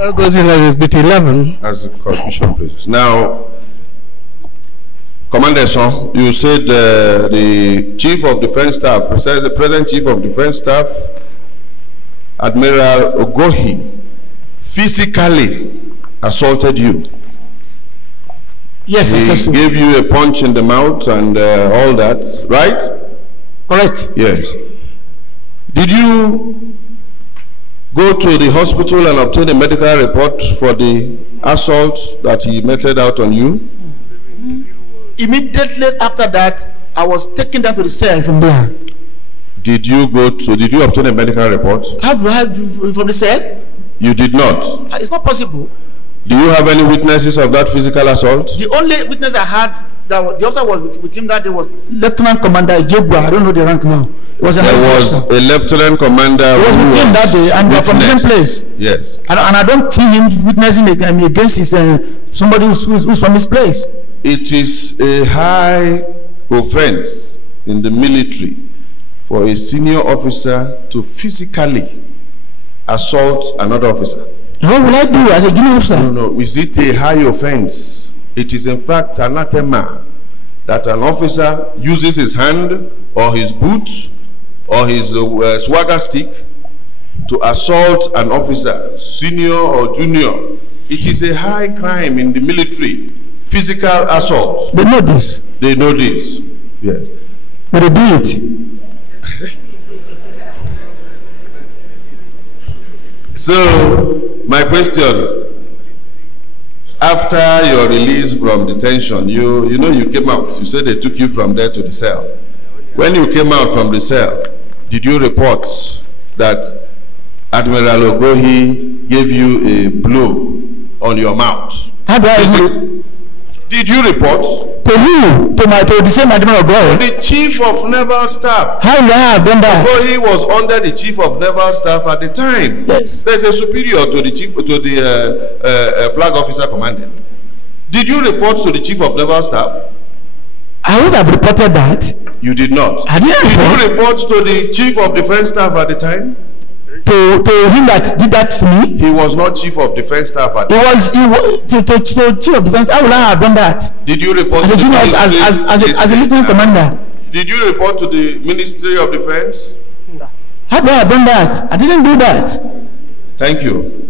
That goes in like bit 11. As the constitution places. Now, Commander Esan, you said the Chief of Defense Staff, the present Chief of Defense Staff, Admiral Ogohi, physically assaulted you. Yes, he gave you a punch in the mouth and all that, right? Correct. Yes. Did you go to the hospital and obtain a medical report for the assault that he meted out on you? Immediately after that, I was taken down to the cell from there. Did you obtain a medical report? How do I have from the cell? You did not. It's not possible. Do you have any witnesses of that physical assault? The only witness I had that the officer was with him that day was Lieutenant Commander Ejegua. I don't know the rank now. There was a lieutenant commander. He was with him that day, and we are from the same place. Yes. And I don't see him witnessing against his somebody who's from his place. It is a high offense in the military for a senior officer to physically assault another officer. What will I do as a junior officer? No. Is it a high offense? It is in fact anathema that an officer uses his hand or his boot or his swagger stick to assault an officer, senior or junior. It is a high crime in the military. Physical assault. They know this. They know this. Yes. But they do it. So, my question, after your release from detention, you came out. You said they took you from there to the cell. When you came out from the cell, did you report that Admiral Ogohi gave you a blow on your mouth? How do I Did you report? To who? To the same Admiral Ogohi? To the Chief of Naval Staff. How do I have done that? Ogohi was under the Chief of Naval Staff at the time. Yes. There's a superior to the Chief, to the Flag Officer Commanding. Did you report to the Chief of Naval Staff? I would have reported that. You did not. I didn't report. Did you report to the Chief of Defense Staff at the time? To him that did that to me? He was not Chief of Defense Staff at the time. He was to Chief of Defense. How would I have done that? Did you report as to a junior, as a lieutenant commander? Did you report to the Ministry of Defense? How do I have done that? I didn't do that. Thank you.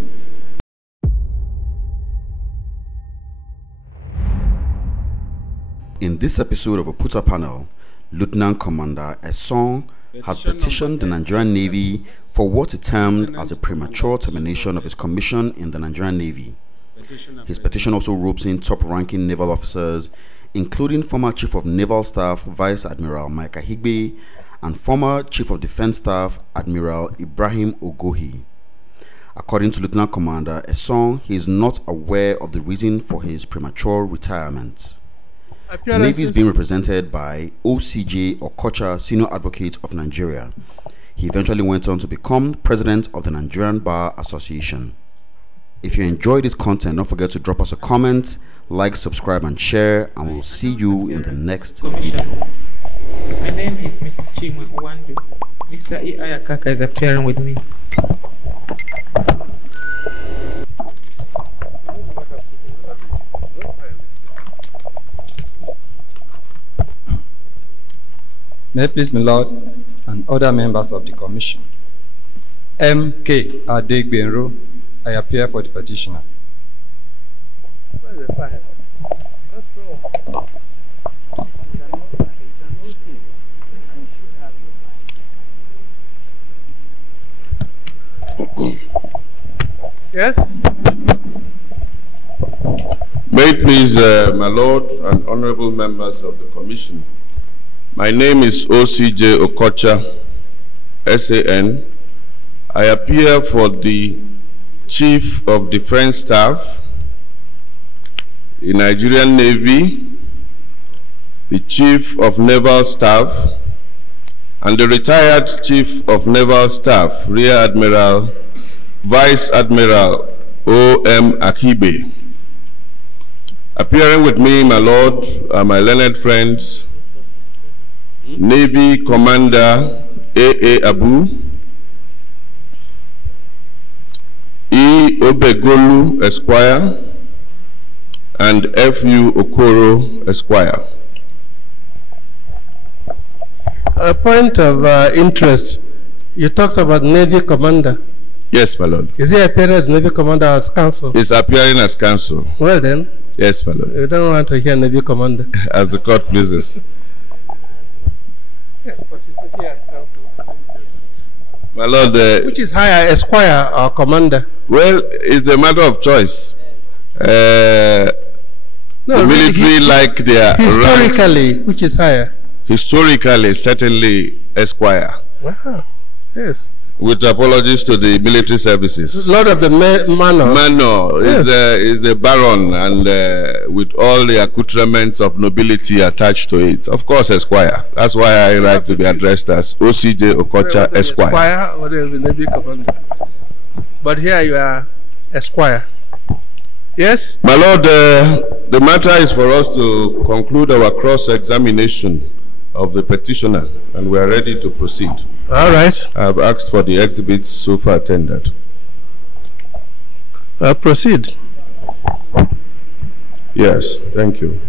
In this episode of a Putter Panel, Lieutenant Commander Esan has petitioned the Nigerian Navy for what he termed as a premature termination of his commission in the Nigerian Navy. His petition also ropes in top-ranking naval officers, including former Chief of Naval Staff Vice Admiral Mike Ahigbe and former Chief of Defense Staff Admiral Ibrahim Ogohi. According to Lieutenant Commander Esan, he is not aware of the reason for his premature retirement. The Navy is being represented by OCJ Okocha, Senior Advocate of Nigeria. He eventually went on to become President of the Nigerian Bar Association. If you enjoyed this content, don't forget to drop us a comment, like, subscribe, and share, and we'll see you in the next video. My name is Mrs. Chima Owandu. Mr. E. Ayakaka is appearing with me. May it please my Lord and other members of the Commission. M.K. Adegbenro, I appear for the petitioner. Yes? May it please my Lord and honorable members of the Commission. My name is OCJ Okocha, SAN. I appear for the Chief of Defense Staff, the Nigerian Navy, the Chief of Naval Staff, and the retired Chief of Naval Staff, Rear Admiral, Vice Admiral O.M. Akibe. Appearing with me, my Lord, are my learned friends, Navy Commander A.A. Abu, E. E. Obegolu, Esquire, and F.U. Okoro, Esquire. A point of interest, you talked about Navy Commander. Yes, my lord. Is he appearing as Navy Commander as counsel? He's appearing as counsel. Well then. Yes, my lord. You don't want to hear Navy Commander. As the court pleases. Yes, but he's here as counsel. My lord. Which is higher, Esquire or Commander? Well, it's a matter of choice. No, the military like their historically, ranks. which is higher? Historically, certainly Esquire. Wow. Yes. With apologies to the military services. Lord of the Manor. Manor Yes. is a baron, and with all the accoutrements of nobility attached to it. Of course, Esquire. That's why I like to be addressed as OCJ Okocha Esquire. Esquire or the Navy Commander. But here you are Esquire. Yes? My lord, the matter is for us to conclude our cross-examination of the petitioner, and we are ready to proceed. All right. I have asked for the exhibits so far tendered. Proceed. Yes, thank you.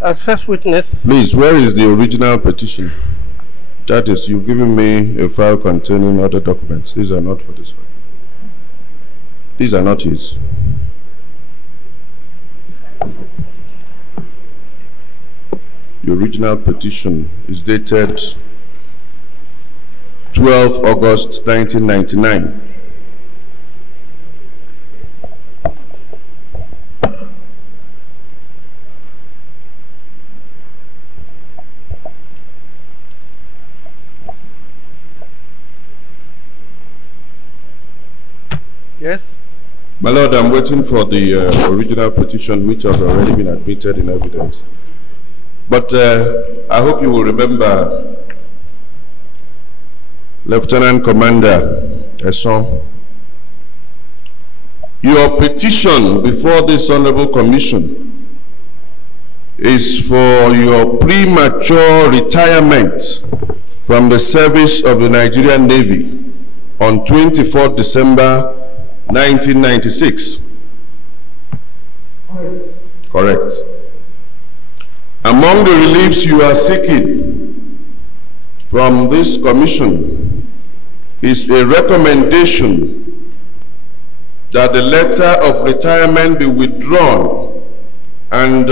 As first witness. Please, where is the original petition? That is, you've given me a file containing other documents. These are not for this one. These are not his. The original petition is dated 12 August 1999. Yes? My lord, I'm waiting for the original petition, which has already been admitted in evidence. But I hope you will remember Lieutenant Commander Esan. Your petition before this Honorable Commission is for your premature retirement from the service of the Nigerian Navy on 24 December 1996. Correct. Among the reliefs you are seeking from this commission is a recommendation that the letter of retirement be withdrawn and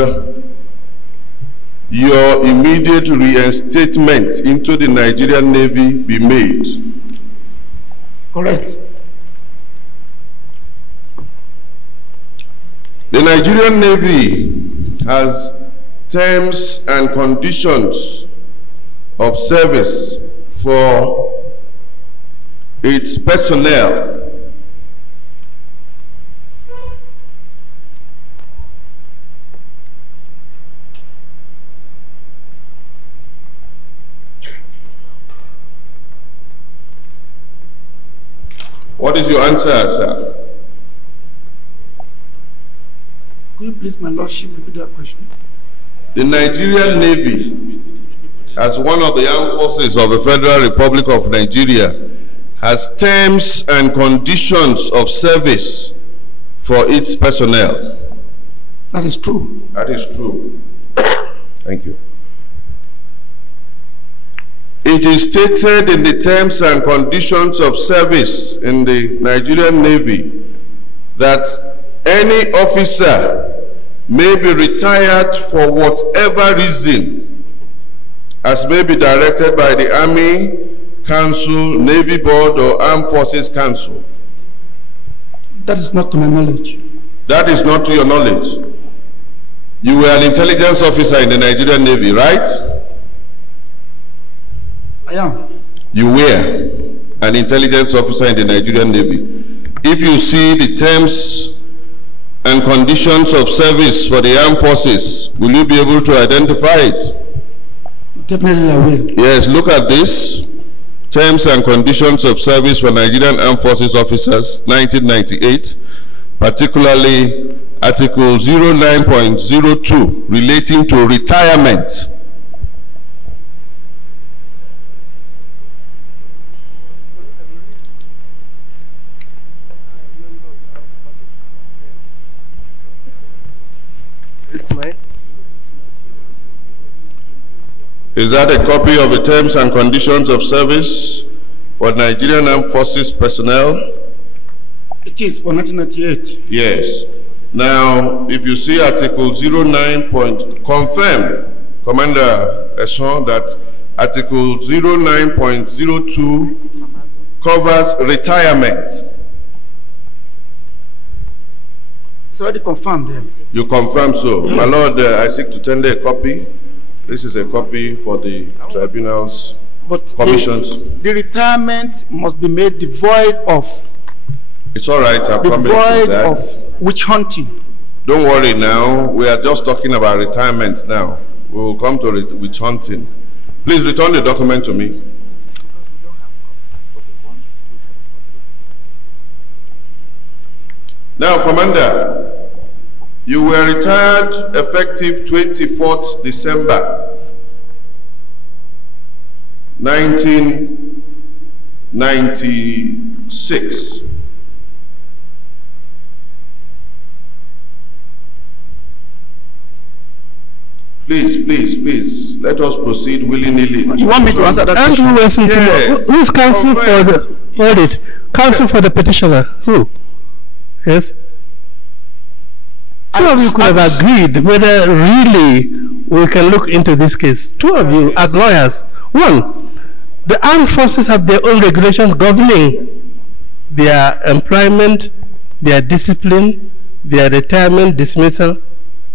your immediate reinstatement into the Nigerian Navy be made. Correct. The Nigerian Navy has terms and conditions of service for its personnel. What is your answer, sir? Could you please, my lordship, repeat that question? The Nigerian Navy, as one of the armed forces of the Federal Republic of Nigeria, has terms and conditions of service for its personnel. That is true. That is true. Thank you. It is stated in the terms and conditions of service in the Nigerian Navy that any officer may be retired for whatever reason, as may be directed by the Army Council, Navy Board, or Armed Forces Council. That is not to my knowledge. That is not to your knowledge. You were an intelligence officer in the Nigerian Navy, right? I am. You were an intelligence officer in the Nigerian Navy. If you see the terms and conditions of service for the armed forces, will you be able to identify it? Definitely I will. Yes, look at this. Terms and conditions of service for Nigerian Armed Forces officers, 1998, particularly Article 09.02 relating to retirement. Is that a copy of the terms and conditions of service for Nigerian Armed Forces personnel? It is for 1998. Yes. Now, if you see Article 09. Confirm, Commander Esan, that Article 09.02 covers retirement. It's already confirmed there. You confirm so. My Lord, I seek to tender a copy. This is a copy for the tribunals, but commissions. The retirement must be made devoid of. It's all right, I promise you Devoid that. of witch hunting. Don't worry now. We are just talking about retirement now. We will come to witch hunting. Please return the document to me. Now, Commander, you were retired effective 24th December 1996. Please, let us proceed willy-nilly. You want me to answer that question? Yes. Who's counsel for the audit? Counsel for the petitioner? Who? Yes? Two of you could have agreed whether really we can look into this case. Two of you as lawyers. One, the armed forces have their own regulations governing their employment, their discipline, their retirement, dismissal.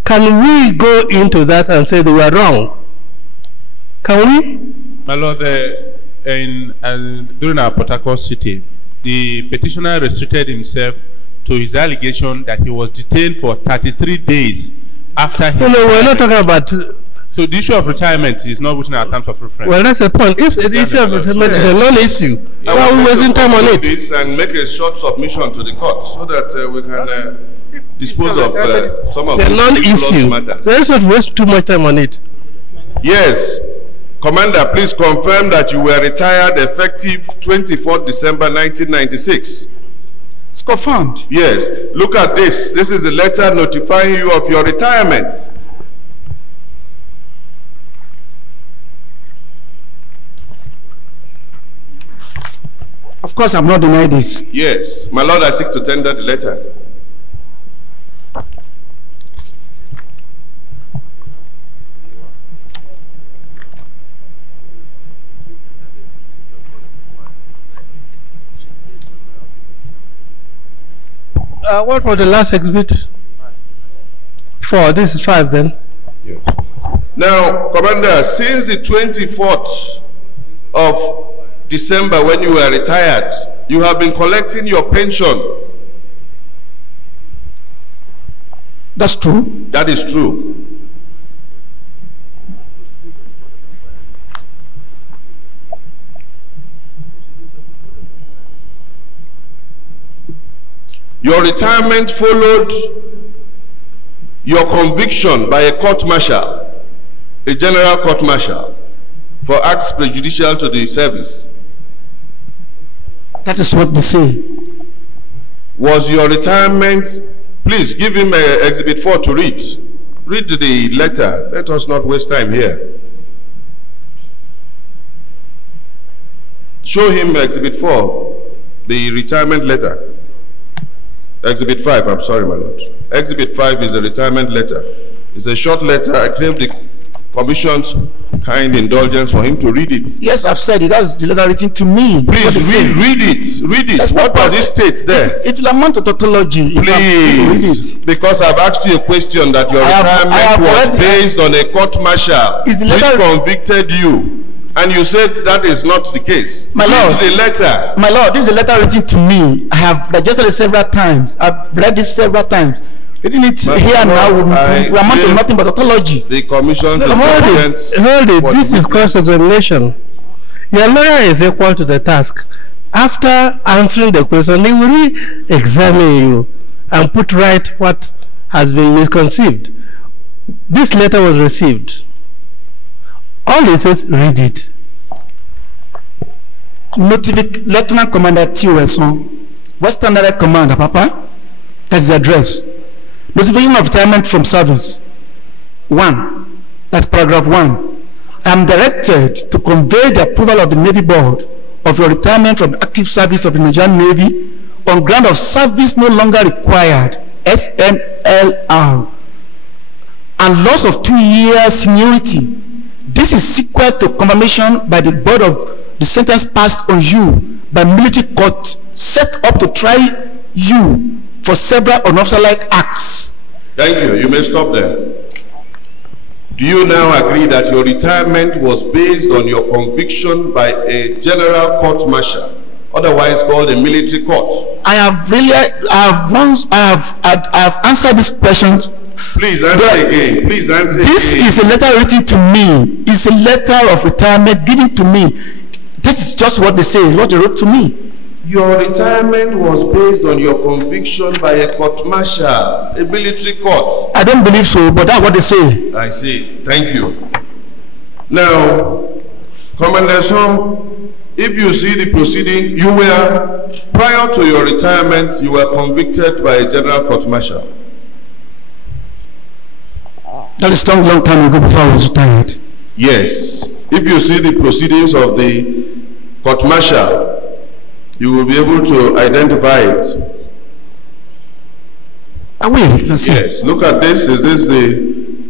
Can we go into that and say they were wrong? Can we? My Lord, during our Port Harcourt City, the petitioner restricted himself to his allegation that he was detained for 33 days after he... No, we're not talking about... So the issue of retirement is not within our terms of reference. Well, that's the point. If the issue of retirement is a non-issue, why are we wasting time on it? This and make a short submission to the court so that we can dispose of some of the non-issue. matters. Let's not waste too much time on it. Yes. Commander, please confirm that you were retired effective 24th December 1996. It's confirmed. Yes. Look at this. This is a letter notifying you of your retirement. Of course, I'm not denying this. Yes. My Lord, I seek to tender the letter. What was the last exhibit? 4. This is 5 then. Yes. Now, Commander, since the 24th of December when you were retired, you have been collecting your pension. That's true. That is true. Your retirement followed your conviction by a court-martial, a general court-martial, for acts prejudicial to the service. That is what they say. Was your retirement... Please give him Exhibit 4 to read. Read the letter. Let us not waste time here. Show him Exhibit 4, the retirement letter. Exhibit 5, I'm sorry, my lord. Exhibit 5 is a retirement letter. It's a short letter. I claim the commission's kind indulgence for him to read it. Yes, I've said it. That's the letter written to me. Please read it. Read it. What does it state there? It will amount to tautology. Please, because I've asked you a question that your retirement was based on a court-martial which convicted you. And you said that is not the case. My lord, the letter. My lord, this is a letter written to me. I have digested it several times. I've read it several times. Reading it here now will amount to nothing but tautology. The commission's hold it. This is cross-examination. Your lawyer is equal to the task. After answering the question, he will re-examine you and put right what has been misconceived. This letter was received. All it says, read it. Lieutenant Commander T. Esan, Western Direct Commander, Papa. That's the address. Notification of retirement from service. 1. That's paragraph 1. I am directed to convey the approval of the Navy Board of your retirement from active service of the Nigerian Navy on ground of service no longer required, SNLR, and loss of 2 years seniority. This is sequel to confirmation by the board of the sentence passed on you by military court set up to try you for several unofficer-like acts. Thank you. You may stop there. Do you now agree that your retirement was based on your conviction by a general court martial, otherwise called a military court? I have answered this question. Please answer again. Please answer this again. Is a letter written to me. It's a letter of retirement given to me. That is just what they say, what they wrote to me. Your retirement was based on your conviction by a court martial, a military court. I don't believe so, but that's what they say. I see. Thank you. Now, Commander Son, if you see the proceeding, you were, prior to your retirement, you were convicted by a general court martial. That is a long time ago before I was retired. Yes. If you see the proceedings of the court martial, you will be able to identify it. I will. Yes. Look at this. Is this the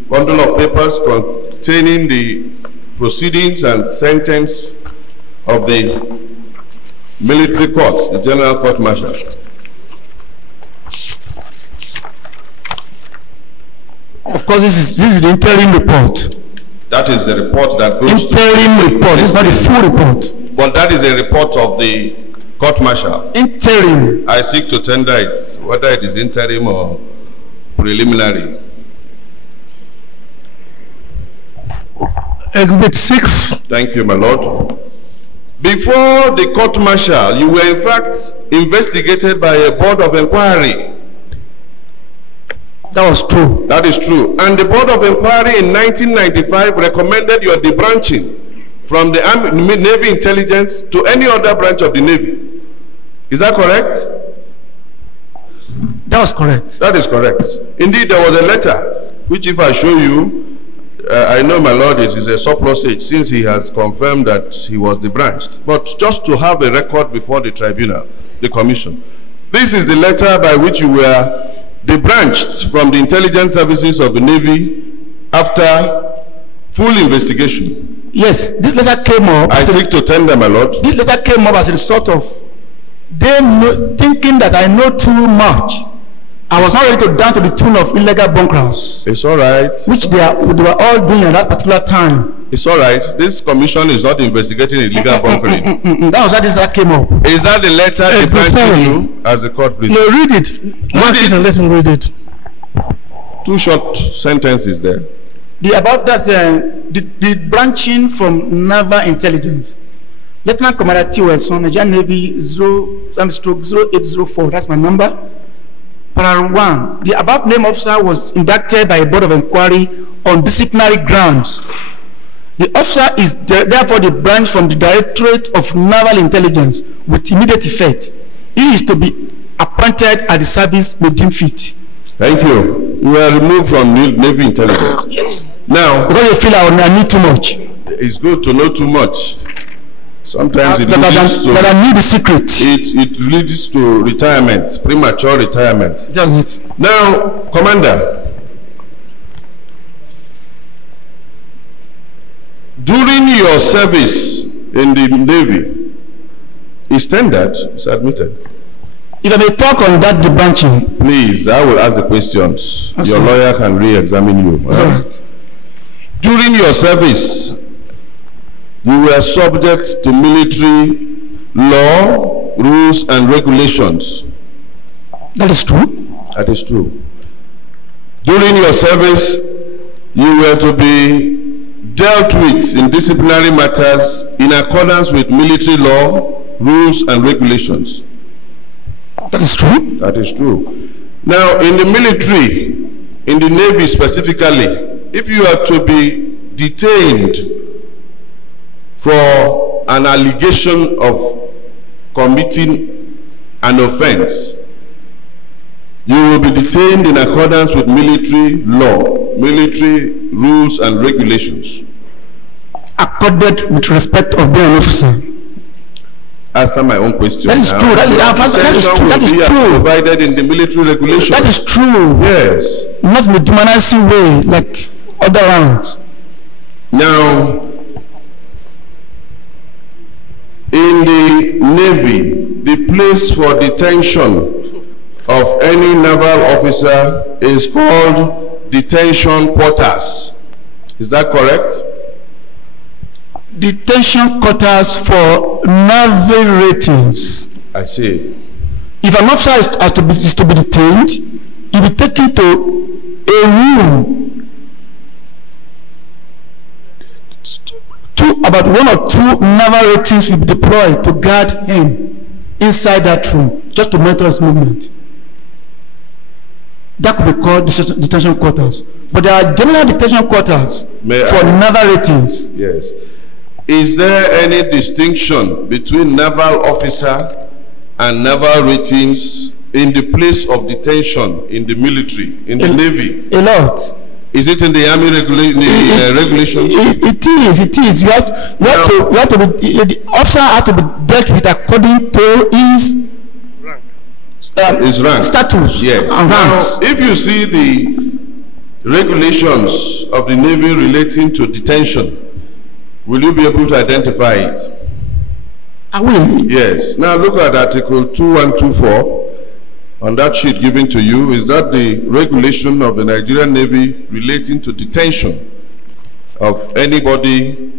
bundle of papers containing the proceedings and sentence of the military court, the general court martial? Of course, this is the interim report. That is the report that goes interim report. It's not a full report. But that is a report of the court martial. Interim. I seek to tender it, whether it is interim or preliminary. Exhibit 6. Thank you, my lord. Before the court martial, you were in fact investigated by a board of inquiry. That was true. That is true. And the board of inquiry in 1995 recommended your debranching from the Navy intelligence to any other branch of the Navy. Is that correct? That was correct. That is correct. Indeed, there was a letter, which if I show you, I know my lord it is a surplusage since he has confirmed that he was debranched. But just to have a record before the tribunal, the commission. This is the letter by which you were debranched from the intelligence services of the Navy after full investigation. Yes, this letter came up. I seek to tender, my lord. This letter came up as a result of them thinking that I know too much. I was not ready to dance to the tune of illegal bunkers. It's all right. Which they were all doing at that particular time. It's all right. This commission is not investigating illegal bunkering. That was how this letter came up. Is that the letter they granted you as a court, please? No, read it. Mark it and let him read it. 2 short sentences there. The above that's the branching from naval intelligence. Lieutenant Commander T. Esan, Nigerian Navy 0804. That's my number. Para 1. The above named officer was inducted by a board of inquiry on disciplinary grounds. The officer is therefore the branch from the Directorate of Naval Intelligence with immediate effect. He is to be appointed at the service may deem fit. Thank you. You are removed from Navy Intelligence. Yes. Now, because you feel I need too much. It's good to know too much. Sometimes it leads to. But I need the secret. It leads to retirement, premature retirement. That's it. Now, Commander, during your service in the Navy, is tendered, is admitted. If I may talk on that debranching. Please, I will ask the questions. Your lawyer can re-examine you. Right. During your service, you were subject to military law, rules, and regulations. That is true. That is true. During your service, you were to be dealt with in disciplinary matters in accordance with military law, rules, and regulations. That is true. That is true. Now, in the military, in the Navy specifically, if you are to be detained for an allegation of committing an offense, you will be detained in accordance with military law, military rules and regulations. accorded with respect of being an officer. Answer my own question. That is now. true. That is true. That is true. Provided in the military regulations. That is true. Yes. Not in the demonizing way like other rounds. Now, in the Navy, the place for detention of any naval officer is called detention quarters. Is that correct? Detention quarters for naval ratings. I see. If an officer is to be detained, he will be taken to a room. About 1 or 2 naval ratings will be deployed to guard him inside that room, just to monitor his movement. That could be called detention quarters. But there are general detention quarters for naval ratings. Yes. Is there any distinction between naval officer and naval ratings in the place of detention in the military, in the Navy? A lot. Is it in the army regulations? It is. You have to be, the officer has to be dealt with according to his rank. Status. Yes. And ranks. Now, if you see the regulations of the Navy relating to detention, will you be able to identify it? I will. Yes. Now look at Article 2124 on that sheet given to you. Is that the regulation of the Nigerian Navy relating to detention of anybody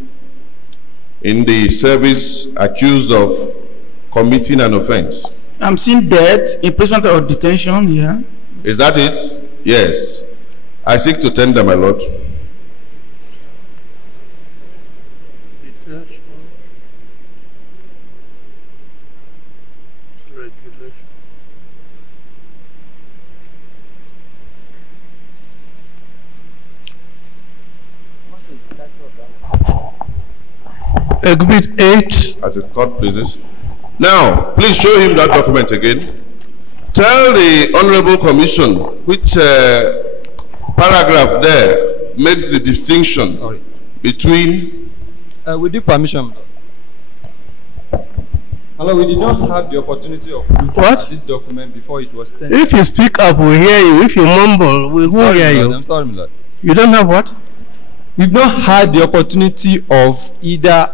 in the service accused of committing an offense? I'm seeing death, imprisonment or detention here. Is that it? Yes. I seek to tender, my lord. Exhibit 8. As the court pleases. Now, please show him that document again. Tell the Honorable Commission which paragraph there makes the distinction between... with the permission. Hello, we did not have the opportunity of looking at this document before it was tendered. If you speak up, we'll hear you. If you mumble, we won't hear you. I'm sorry, my lord. You don't have what? We've not had the opportunity of either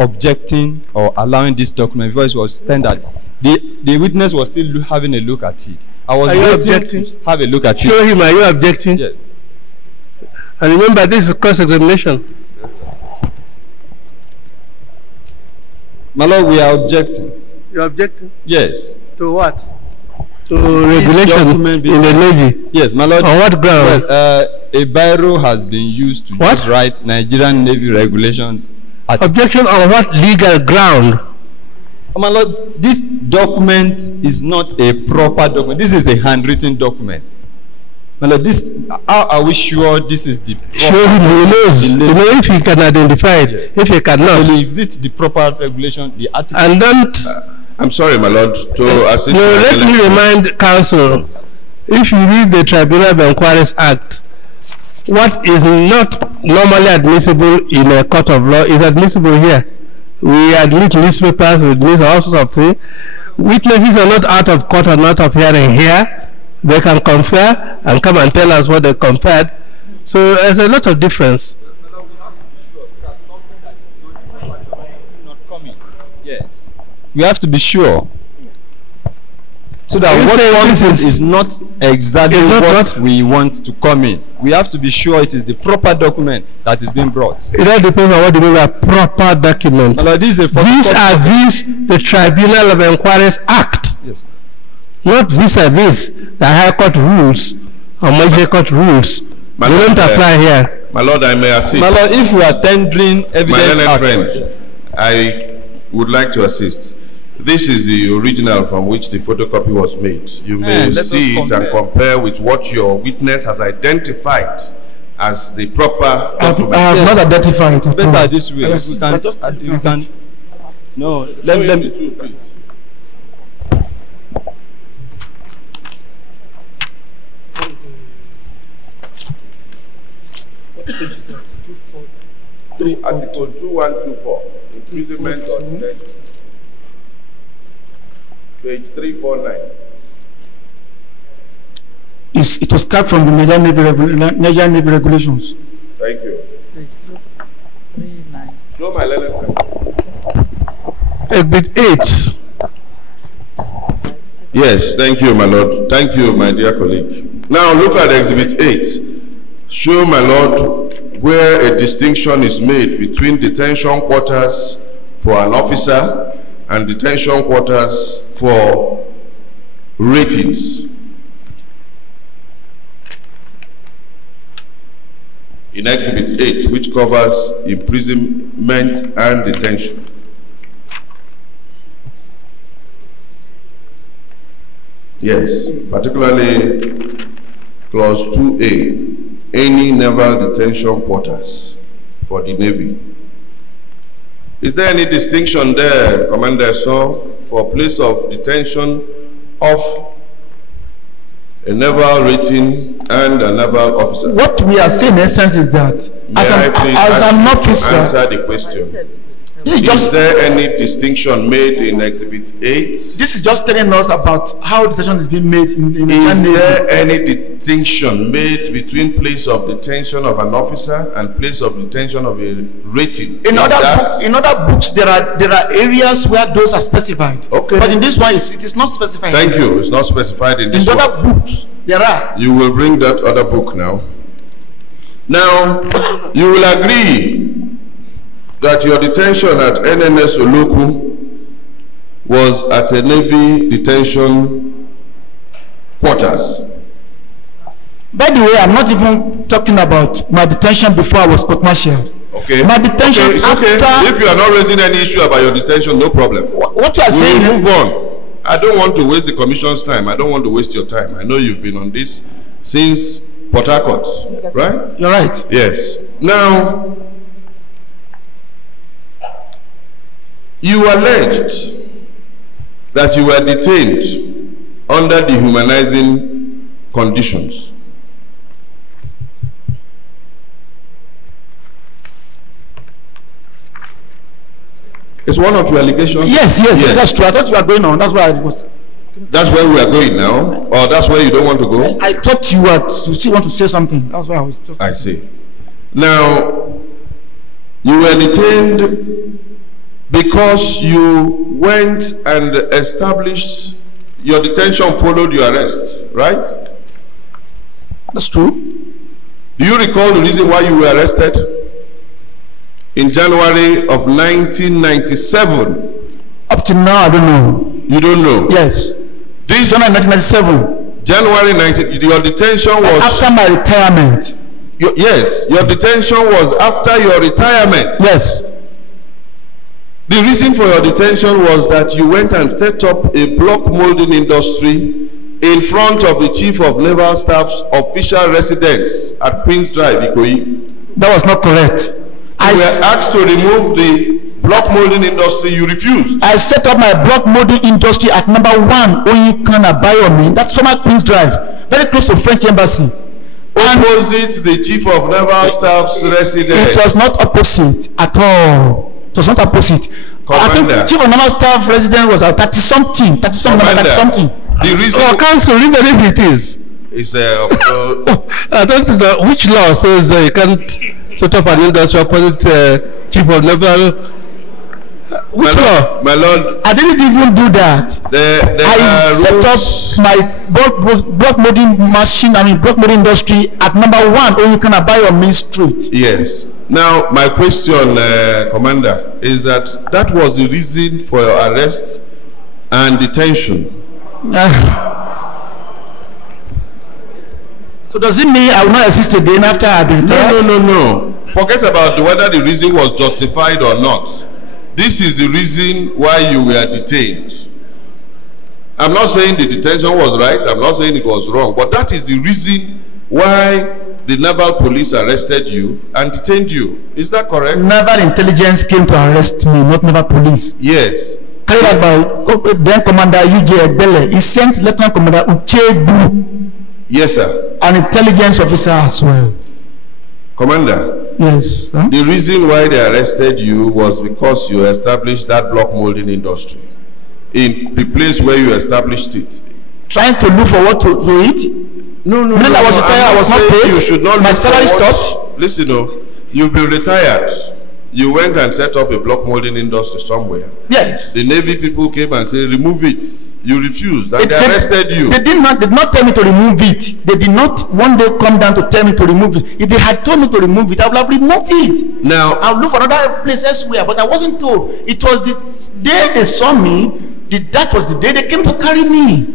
objecting or allowing this document before it was tendered. The witness was still having a look at it. I was waiting to have a look at it. Show him, are you objecting? Yes. And remember, this is cross-examination. My lord, we are objecting. You are objecting? Yes. To what? To regulation in the Navy? Yes, my lord. On what ground? Well, a biro has been used to just write Nigerian Navy regulations. Objection on what legal ground? My lord, this document is not a proper document. This is a handwritten document. My lord, how are we sure this is the proper? Show him who knows. You know, if he can identify it. Yes. If he cannot. So is it the proper regulation? The article? And don't... I'm sorry, my lord, to assist. No, let me remind counsel, if you read the Tribunal of Inquiries Act, what is not normally admissible in a court of law is admissible here. We admit newspapers, we admit all sorts of things. Witnesses are not out of court or not of hearing here. They can confer and come and tell us what they conferred. So there's a lot of difference. Yes. We have to be sure. So that what comes is not exactly what we want to come in. We have to be sure it is the proper document that is being brought. It all depends on what you mean by proper document. These are the Tribunal of Inquiries Act. Yes. Not vis-a-vis the High Court rules or Magistrate Court rules. They don't apply here. My lord, I may assist. My lord, if we are tendering evidence, my friend, I would like to assist. This is the original from which the photocopy was made. You may see it and compare with what your witness has identified as the proper document. I have not identified it. Better this way. We can. No, let me. What page is that? Article 2124, imprisonment or detention. Page 349. It was cut from the Nigerian Navy regulations. Thank you. Show my learned friend. Exhibit 8. Yes, thank you, my lord. Thank you, my dear colleague. Now look at Exhibit 8. Show, my lord, where a distinction is made between detention quarters for an officer and detention quarters for ratings. In Exhibit 8, which covers imprisonment and detention. Yes, particularly Clause 2A, any naval detention quarters for the Navy. Is there any distinction there, Commander Esan, for place of detention of a naval rating and a naval officer? What we are saying in essence is that as an officer, answer the question. Is there any distinction made in Exhibit 8? This is just telling us about how detention is being made in the Is there any distinction made between place of detention of an officer and place of detention of a rating? In other books, there are areas where those are specified. Okay. But in this one, it is not specified. Thank you. It's not specified in this one. In other books, there are. You will bring that other book now. Now, you will agree that your detention at NNS Oloku was at a Navy detention quarters. By the way, I'm not even talking about my detention before I was court-martialed. Okay. My detention it's after. Okay. If you are not raising any issue about your detention, no problem. What you are saying? We'll move on. I don't want to waste the commission's time. I don't want to waste your time. I know you've been on this since Port Harcourt, right? You're right. Yes. Now, you alleged that you were detained under dehumanizing conditions. It's one of your allegations? Yes, that's true. I thought you were going on. That's why I was. That's where we are going now? Or that's where you don't want to go? I thought you were to want to say something. That's why I was just. I see. Now, you were detained because you went and established your detention followed your arrest, right? That's true. Do you recall the reason why you were arrested? In January of 1997. Up to now, I don't know. You don't know? Yes. This January 1997. January 19. Your detention was after my retirement. Yes, your detention was after your retirement. Yes. The reason for your detention was that you went and set up a block molding industry in front of the Chief of Naval Staff's official residence at Queen's Drive, Ikoyi. That was not correct. You were asked to remove the block molding industry. You refused. I set up my block molding industry at number 1 Oyikana Bayomi. That's former Queen's Drive, very close to French Embassy. Opposite the Chief of Naval Staff's residence. It was not opposite at all. It was not opposite. Commander. I think Chief of Naval Staff residence was at 30-something. The reason. Council, read the name it is. It's I don't know which law says you can't set up an industry opposite Chief of Naval. Which law? My lord, I didn't even do that. I set up my block molding block molding industry at number 1 Oyikana Bayomi Street. Yes. Now, my question, Commander, is that was the reason for your arrest and detention. So does it mean I will not exist again after I have been retired? No. Forget about whether the reason was justified or not. This is the reason why you were detained. I'm not saying the detention was right. I'm not saying it was wrong. But that is the reason why the naval police arrested you and detained you. Is that correct? Naval intelligence came to arrest me, not naval police. Yes. Carried out by then Commander UJ Egbele. He sent Lieutenant Commander Uchebu. Yes, sir. An intelligence officer as well. Commander, Yes, sir. the reason why they arrested you was because you established that block molding industry in the place where you established it. Trying to look for what to eat. No. When I was retired, I was not paid. You should not My look for salary what- stopped. Listen, you've been retired. You went and set up a block molding industry somewhere. Yes. The Navy people came and said, remove it. You refused, and they arrested you. They did not tell me to remove it. They did not one day come down to tell me to remove it. If they had told me to remove it, I would have removed it. Now, I would look for another place elsewhere, but I wasn't told. It was the day they saw me, that was the day they came to carry me.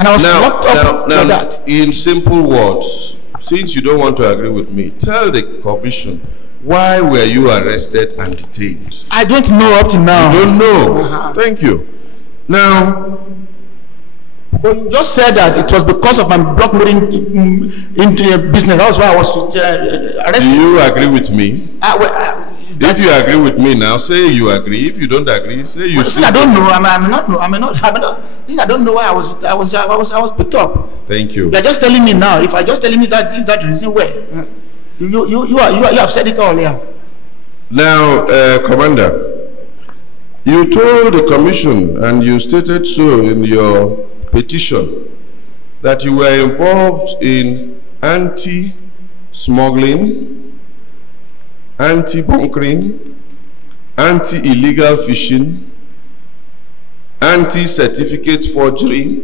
And I was locked up like that. In simple words, since you don't want to agree with me, tell the commission, why were you arrested and detained? I don't know up to now. You don't know. Thank you. Now, but you just said that it was because of my block molding into a business. That was why I was arrested. do you agree with me? If you agree with me now, say you agree. If you don't agree, say you. Since I don't know, I may not know. I may not. Since I don't know why I was put up. Thank you. You're just telling me now. If I just telling me that reason, where you have said it all here. Now, Commander, you told the commission, and you stated so in your petition, that you were involved in anti-smuggling, anti-bunkering, anti-illegal fishing, anti-certificate forgery,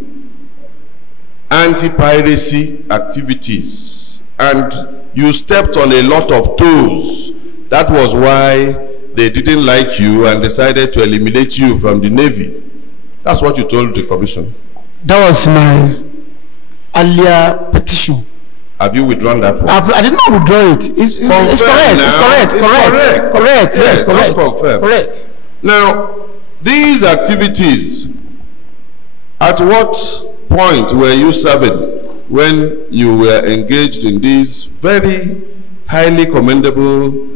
anti-piracy activities, and you stepped on a lot of toes. That was why they didn't like you and decided to eliminate you from the Navy. That's what you told the commission. That was my earlier petition. Have you withdrawn that one? I did not withdraw it. It's correct. It's correct. Correct. Yes, correct. Correct. Now, these activities, at what point were you serving when you were engaged in these very highly commendable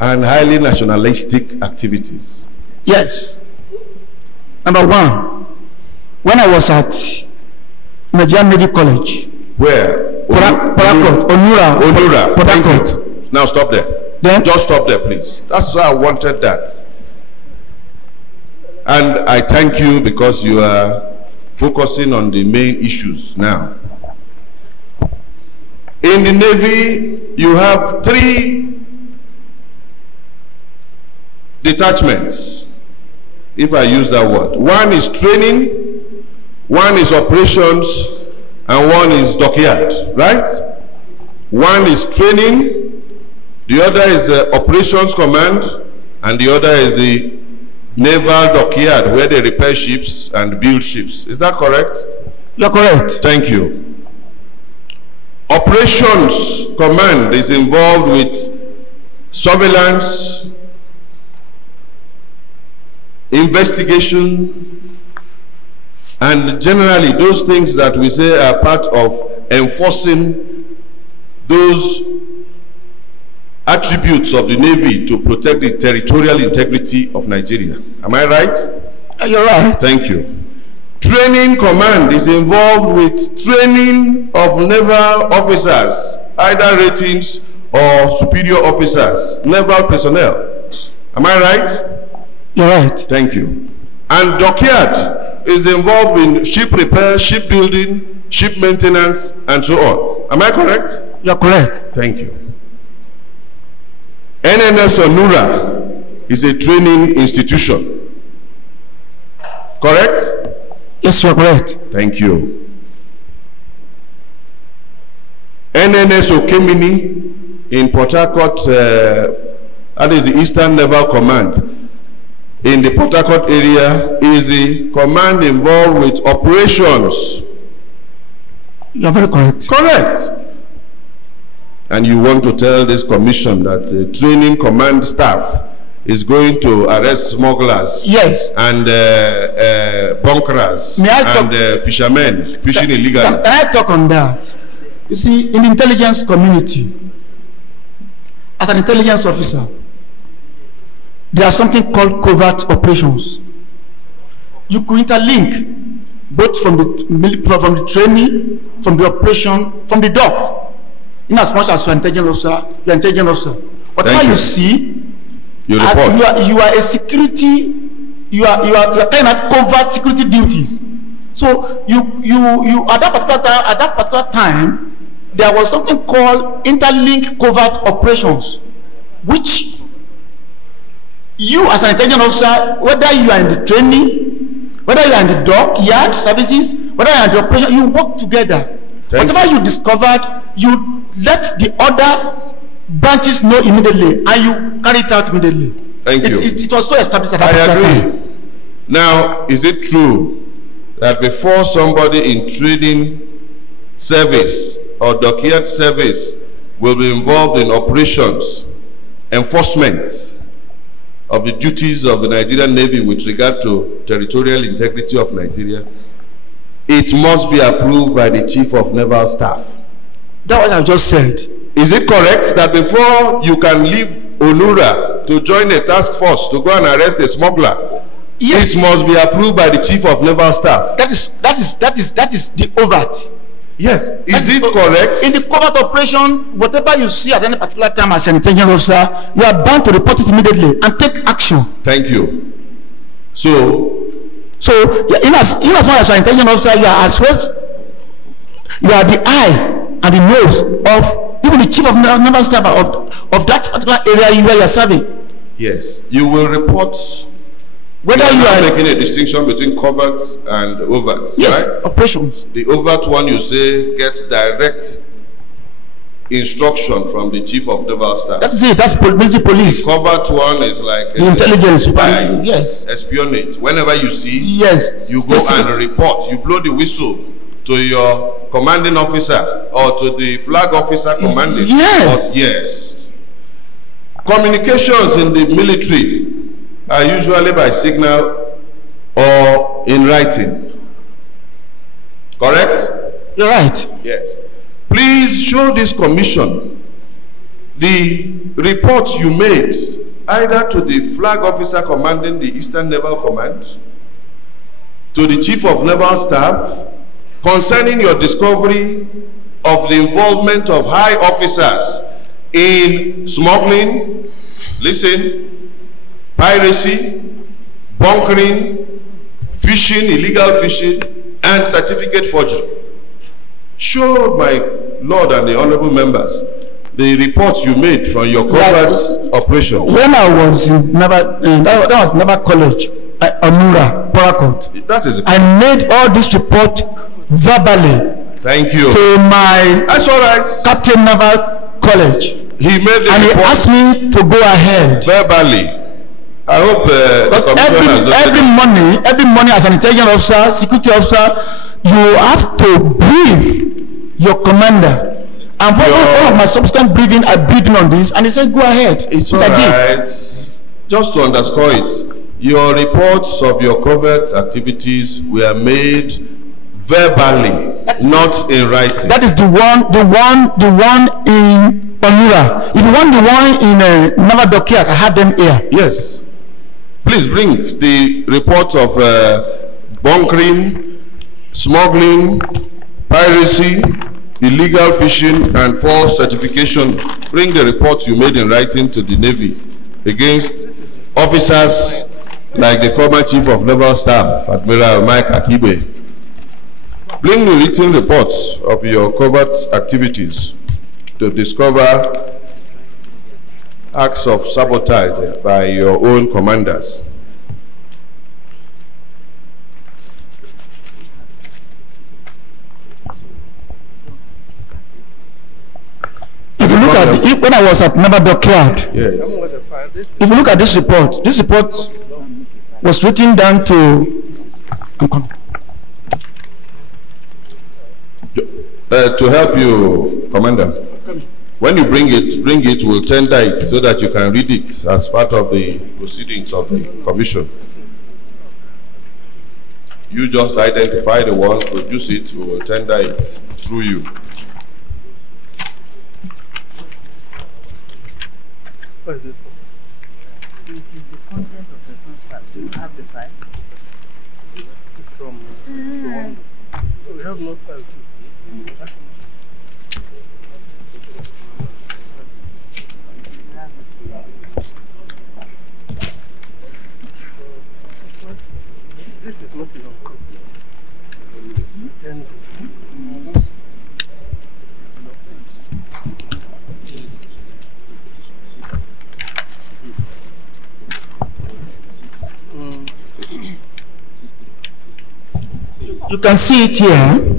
and highly nationalistic activities? Yes. Number one, when I was at Nigerian Navy College. Where? Onura. Thank you. Now stop there. Then? Just stop there, please. That's why I wanted that. And I thank you because you are focusing on the main issues now. In the Navy, you have 3 detachments, if I use that word. One is training, one is operations, and one is dockyard, right? One is training, the other is the operations command, and the other is the naval dockyard, where they repair ships and build ships. Is that correct? You're correct. Thank you. Operations command is involved with surveillance, investigation, and generally those things that we say are part of enforcing those attributes of the Navy to protect the territorial integrity of Nigeria. Am I right? You're right. Thank you. Training command is involved with training of naval officers, either ratings or superior officers, naval personnel. Am I right? You're right. Thank you. And dockyard is involved in ship repair, ship building, ship maintenance, and so on. Am I correct? You're correct. Thank you. NNS Onura is a training institution. Correct? Yes, you're correct. Thank you. NNS Okemini in Port Harcourt, that is the Eastern Naval Command, in the Port Harcourt area, is the command involved with operations. You're very correct. Correct. And you want to tell this commission that training command staff is going to arrest smugglers, yes, and bunkerers, and fishermen fishing illegally. Can I talk on that? You see, in the intelligence community, as an intelligence officer, there are something called covert operations. You could interlink both from the training, from the operation, from the dock. In as much as you are intelligence officer, you are intelligence officer. Whatever you see, you report. You are a security. You are carrying out covert security duties. So you at that particular time, there was something called interlink covert operations, which you as an intelligence officer, whether you are in the training, whether you are in the dockyard services, whether you are in the operation, you work together. Whatever you discovered, you let the other branches know immediately, and you carry it out immediately. Thank you. It was so established at that I time. agree. Now, is it true that before somebody in trading service or dockyard service will be involved in operations, enforcement of the duties of the Nigerian Navy with regard to territorial integrity of Nigeria, it must be approved by the Chief of Naval Staff? That's what I just said. Is it correct that before you can leave Onura to join a task force to go and arrest a smuggler, yes, it must be approved by the Chief of Naval Staff? That is the overt. Yes. Is it correct? In the covert operation, whatever you see at any particular time as an intelligence officer, you are bound to report it immediately and take action. Thank you. So in as much as an intelligence officer, you are as well, you are the eye and the nose of even the Chief of Naval Staff of that particular area where you are serving. Yes, you will report. Whether you are making a distinction between covert and overt, yes, right? Operations. The overt one, you say, gets direct instruction from the Chief of Naval Staff. That's it. That's military police. The covert one is like the intelligence, spy, yes, espionage. Whenever you see, yes, you go and report. You blow the whistle to your commanding officer or to the flag officer commanding. Yes, yes. Communications in the military are usually by signal or in writing. Correct? You're right. Yes. Please show this commission the report you made either to the flag officer commanding the Eastern Naval Command, to the Chief of Naval Staff, concerning your discovery of the involvement of high officers in smuggling, listen, piracy, bunkering, fishing, illegal fishing, and certificate forgery. Show my Lord and the honorable members the reports you made from your covert operations. When I was in Naval, that was Naval College, Onura, Parakot. That is. I made all this report verbally. Thank you. To my That's all right. Captain Naval College. He made the and report. He asked me to go ahead. Verbally. I hope every morning as an intelligence officer, security officer, you have to brief your commander. And for all of my subsequent briefing, I briefed him on this, and he said, "Go ahead." It's all right. Just to underscore it, your reports of your covert activities were made verbally, not in writing. That is the one in Onura. If you want the one in Naval Dockyard, I have them here. Yes. Please bring the reports of bunkering, smuggling, piracy, illegal fishing, and false certification. Bring the reports you made in writing to the Navy against officers like the former Chief of Naval Staff, Admiral Mike Akibe. Bring the written reports of your covert activities to discover acts of sabotage by your own commanders. If you look at when I was at Naval Dockyard, yes. If you look at this report was written down to. I'm coming. To help you, Commander. When you bring it, we'll tender it so that you can read it as part of the proceedings of the commission. You just identify the one, produce it, we will tender it through you. What is it for? It is the content of the son's file. Do you have the file? It's from we have no file. You can see it here.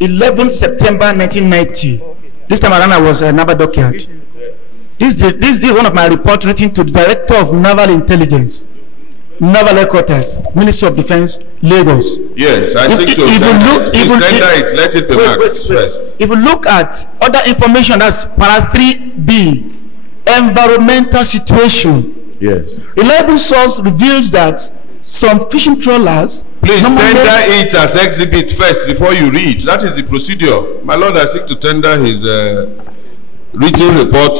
11 September 1990. This time around I was Naval Dockyard. This is one of my reports written to the Director of Naval Intelligence, Naval Headquarters, Ministry of Defense, Lagos. Yes, I think to tender it, let it be marked first. If you look at other information, that's para 3B, environmental situation. Yes. Reliable source reveals that some fishing trawlers. Please tender it as exhibit first before you read. That is the procedure. My Lord, I seek to tender his written report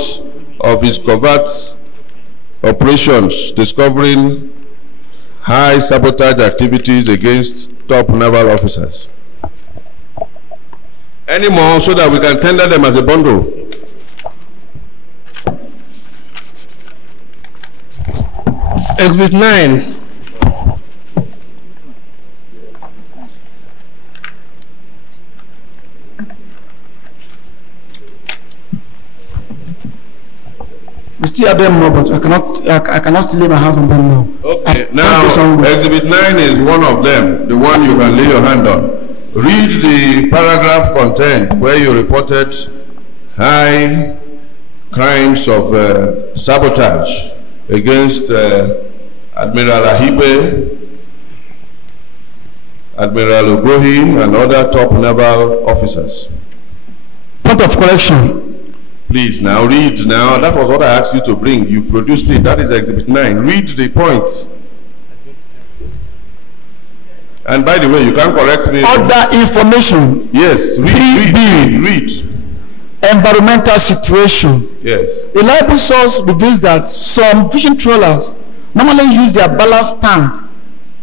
of his covert operations discovering high sabotage activities against top naval officers. Any more so that we can tender them as a bundle? Exhibit 9. We still have them more, but I cannot still lay my hands on them now. Okay. Now, Exhibit 9 is one of them, the one you can lay your hand on. Read the paragraph content where you reported high crimes of sabotage against Admiral Ahibe, Admiral Ogohi, and other top naval officers. Point of correction. Please, now read. Now, that was what I asked you to bring. You produced it. That is Exhibit 9. Read the point. And by the way, you can correct me. Other information. Yes, read. Environmental situation. Yes. Reliable source reveals that some fishing trawlers normally use their ballast tank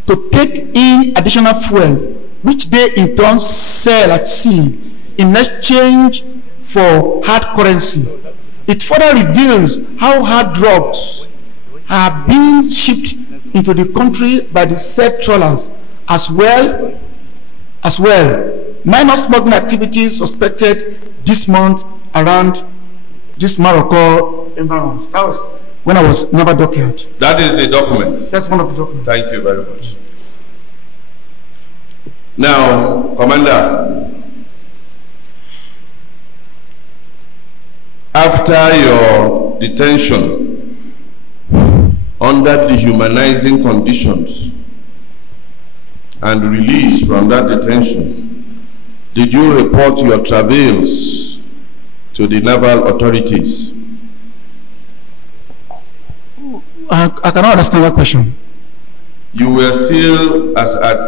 to take in additional fuel, which they in turn sell at sea in exchange for hard currency. It further reveals how hard drugs are being shipped into the country by the said trawlers, as well. Minor smuggling activities suspected this month around this Morocco environment. That was when I was Naval Dockyard. That is the document. That's one of the documents. Thank you very much. Now, Commander, after your detention under dehumanizing conditions and release from that detention, did you report your travails to the naval authorities? I cannot understand that question. You were still, as at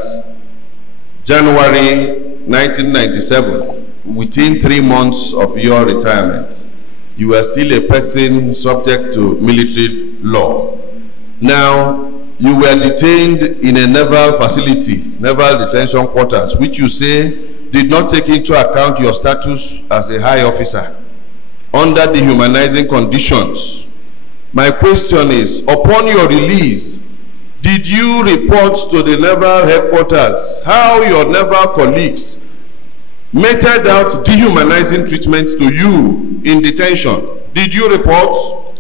January 1997, within 3 months of your retirement, you were still a person subject to military law. Now, you were detained in a naval facility, naval detention quarters, which you say did not take into account your status as a high officer under dehumanizing conditions. My question is, upon your release, did you report to the naval headquarters how your naval colleagues meted out dehumanizing treatment to you in detention? Did you report?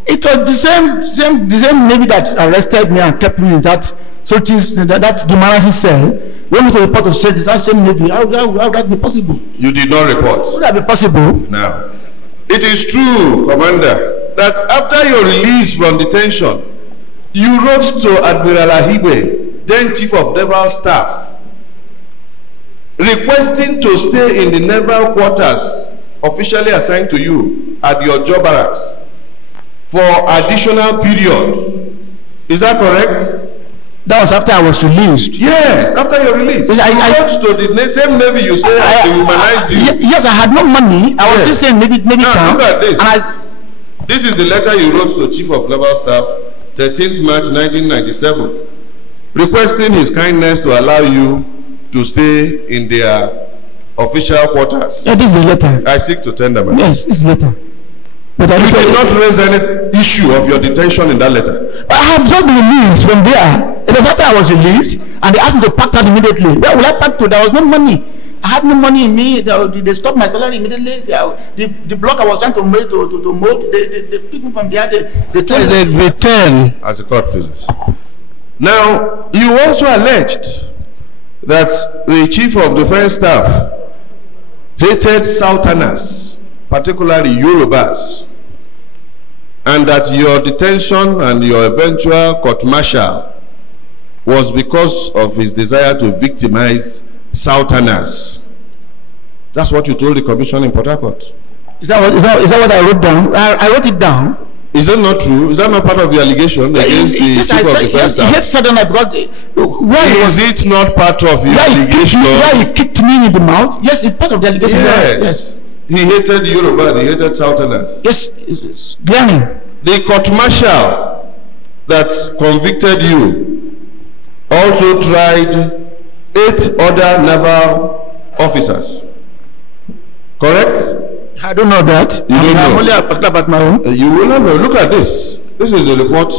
It was the same Navy that arrested me and kept me in that that dehumanizing cell. When we to report to say that same Navy, how would that be possible? You did not report. Would that be possible? Now, it is true, Commander, that after your release from detention, you wrote to Admiral Ahibe, then Chief of Naval Staff, requesting to stay in the naval quarters officially assigned to you at your job barracks for additional periods. Is that correct? That was after I was released. Yes, after your release. Yes, I wrote to the same Navy you say I dehumanized you. Yes, I had no money. I was still saying Navy camp. Look at this. This is the letter you wrote to Chief of Naval Staff, 13th March 1997, requesting his kindness to allow you to stay in their official quarters. Yeah, this is the letter. I seek to tender my. Yes, this is the letter. But you did not raise any issue of your detention in that letter. But I had just been released from there. It was after I was released, and they asked me to pack that immediately. Where will I pack to? There was no money. I had no money in me. They stopped my salary immediately. The block I was trying to mold, they picked me from there. They told me they return as a court business. Now, you also alleged that the Chief of Defense Staff hated Southerners, particularly Yorubas, and that your detention and your eventual court-martial was because of his desire to victimize Southerners. That's what you told the commission in Port Harcourt. Is that what I wrote down? I wrote it down. Is that not true? Is that not part of the allegation against the Chief of Defense Staff? He hates Southerners because is it not part of your allegation? Why he kicked me in the mouth? Yes, it's part of the allegation. Yes. He hated Yorubas, he hated Southerners. Yes, it's glaring. The court-martial that convicted you also tried 8 other naval officers. Correct? I don't know that. I'm only about my own. You will not know. Look at this. This is the report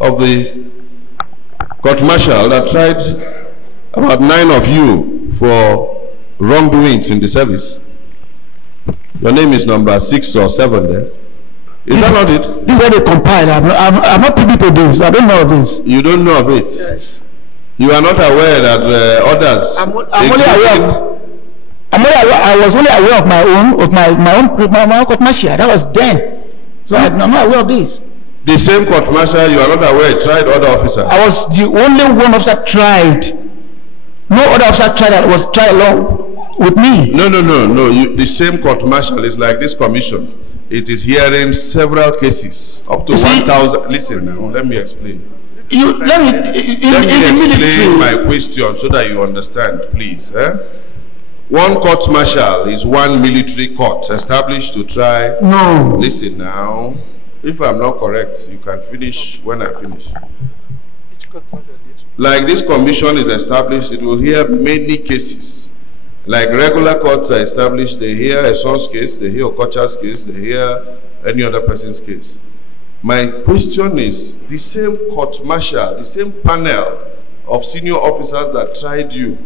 of the court-martial that tried about 9 of you for wrongdoings in the service. Your name is number 6 or 7 there. Is that not it? This is what they compiled. I'm not privy to this. I don't know of this. You don't know of it? Yes. You are not aware that others... I'm only aware of... I was only aware of my own court-martial. That was then. So I'm not aware of this. The same court-martial, you are not aware, tried other officers? I was the only one officer tried. No other officer tried along with me. No. The same court-martial is like this commission. It is hearing several cases, up to 1,000. Listen now, let me explain. Let me explain my question so that you understand, please. One court-martial is one military court established to try... No. Listen now. If I'm not correct, you can finish when I finish. Like this commission is established, it will hear many cases. Like regular courts are established, they hear Esan's case, they hear Okocha's case, they hear any other person's case. My question is, the same court-martial, the same panel of senior officers that tried you,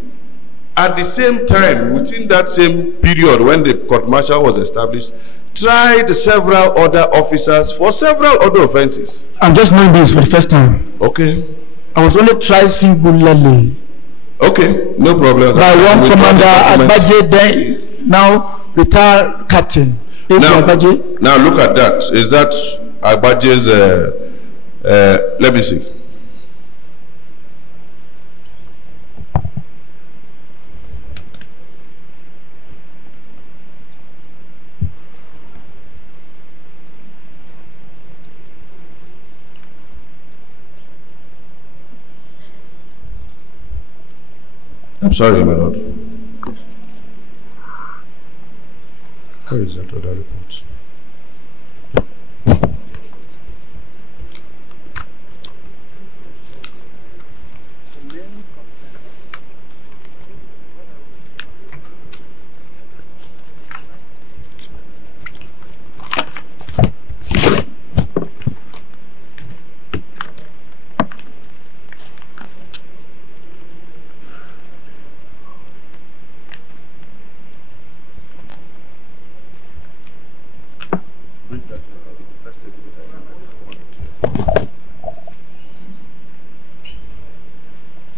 at the same time, within that same period when the court-martial was established, tried several other officers for several other offenses. I'm just knowing this for the first time. Okay. I was only tried singularly. Okay, no problem. By one commander Agbaje, then now retired captain. Now look at that. Is that Agbaje's, let me see. I'm sorry, my lord. Where is that other report?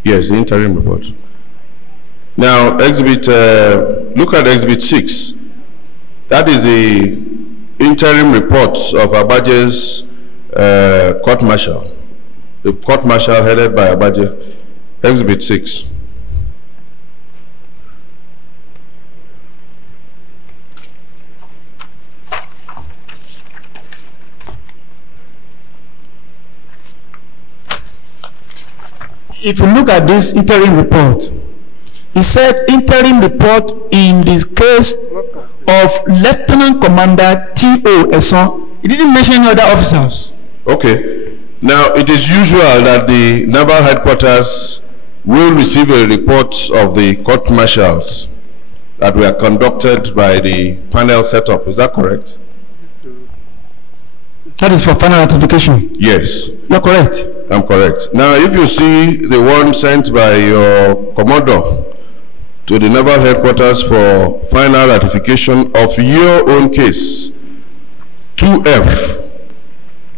Yes, the interim report. Now, look at exhibit 6. That is the interim report of Agbaje's court-martial. The court-martial headed by Agbaje. Exhibit 6. If you look at this interim report, it said interim report in the case of Lieutenant Commander T.O. Esan. It didn't mention any other officers. Okay. Now, it is usual that the naval headquarters will receive a report of the court-martials that were conducted by the panel setup. Is that correct? That is for final ratification. Yes. You're correct. I'm correct. Now, if you see the one sent by your commodore to the naval headquarters for final ratification of your own case, 2F,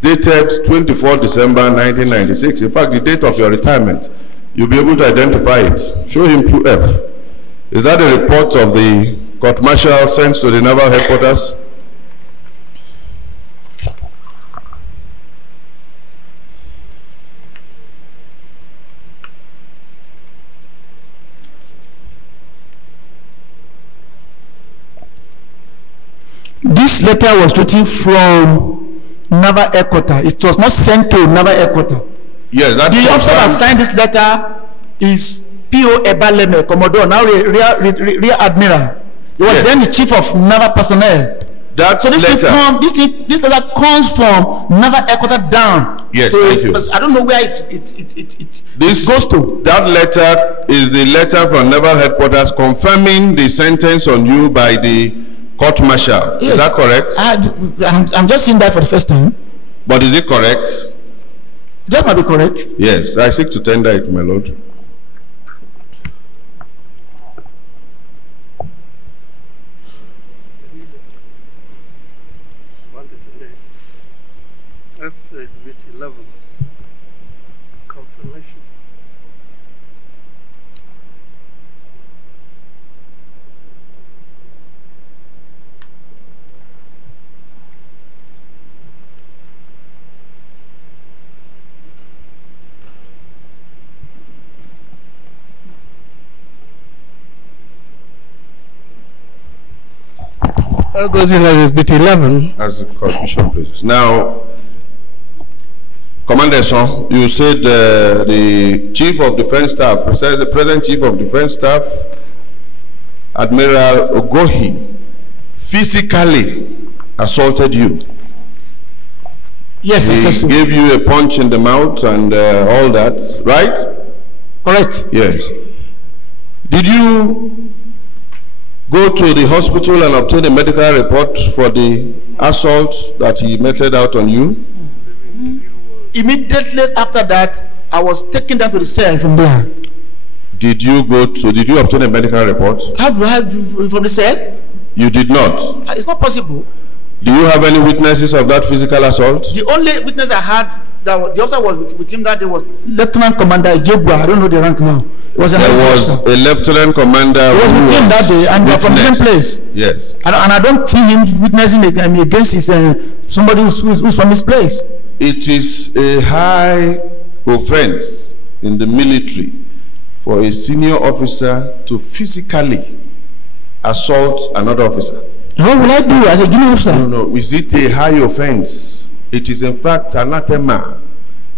dated 24 December 1996, in fact, the date of your retirement, You'll be able to identify it. Show him 2F. Is that a report of the court martial sent to the naval headquarters? This letter was written from naval headquarters. It was not sent to naval headquarters. Yes, that the officer that signed this letter is P.O. Ebaleme, Commodore, now Rear Admiral. He was then the chief of naval personnel. So this letter comes from naval headquarters down. Yes, thank you. I don't know where it goes to. That letter is the letter from naval headquarters confirming the sentence on you by the court martial. Yes. Is that correct? I'm just seeing that for the first time. But is it correct? That might be correct. Yes, I seek to tender it, my lord. That's exhibit 11. Confirmation. That goes in as exhibit 11. As a confusion, please. Now, Commander Esan, you said the Chief of Defense Staff, besides the present Chief of Defense Staff, Admiral Ogohi, physically assaulted you. Yes, he gave you a punch in the mouth and all that, right? Correct. Yes. Did you go to the hospital and obtain a medical report for the assault that he meted out on you? Immediately after that, I was taken down to the cell from there. Did you obtain a medical report? From the cell? You did not. It's not possible. Do you have any witnesses of that physical assault? The only witness I had that the officer was with him that day was Lieutenant Commander Ejegwa. I don't know the rank now. There was a lieutenant commander who was with him that day, and they're from the same place. Yes. And I don't see him witnessing against his, somebody who's from his place. It is a high offense in the military for a senior officer to physically assault another officer. What will I do as a junior officer? No. Is it a high offense? It is in fact anathema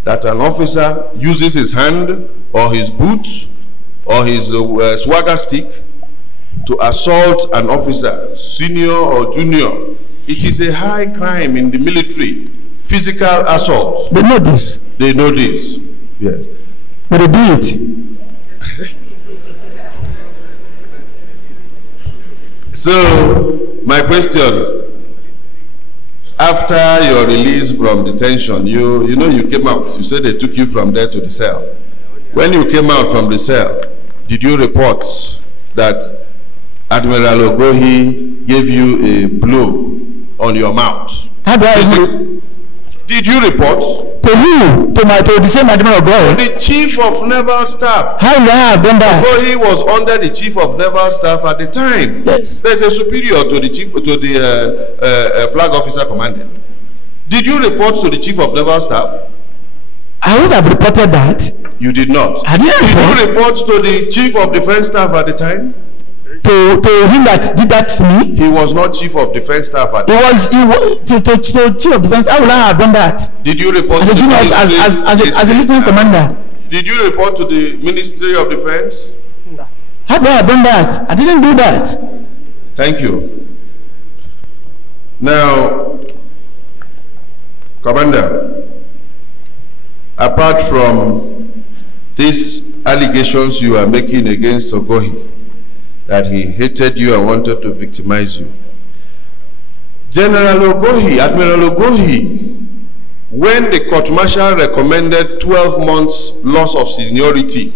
that an officer uses his hand or his boot or his swagger stick to assault an officer, senior or junior. It is a high crime in the military. Physical assault. They know this. They know this. Yes. But they do it. So, my question, after your release from detention, you came out. You said they took you from there to the cell. When you came out from the cell, did you report that Admiral Ogohi gave you a blow on your mouth? How do I Did you report? To who? To the same Admiral Ogohi? The Chief of Naval Staff. How do I have done that? Ogohi was under the Chief of Naval Staff at the time. Yes. There's a superior to the Chief, to the Flag Officer Commanding. Did you report to the Chief of Naval Staff? I would have reported that. You did not. I didn't report. Did you report to the Chief of Defense Staff at the time? To him that did that to me? He was not Chief of Defense Staff at the time. To Chief of Defense. How would I have done that? Did you report as to a junior, as a lieutenant commander? Did you report to the Ministry of Defense? No. How do I have done that? I didn't do that. Thank you. Now, Commander, apart from these allegations you are making against Ogohi, that he hated you and wanted to victimize you, General Ogohi, Admiral Ogohi, when the court martial recommended 12 months loss of seniority,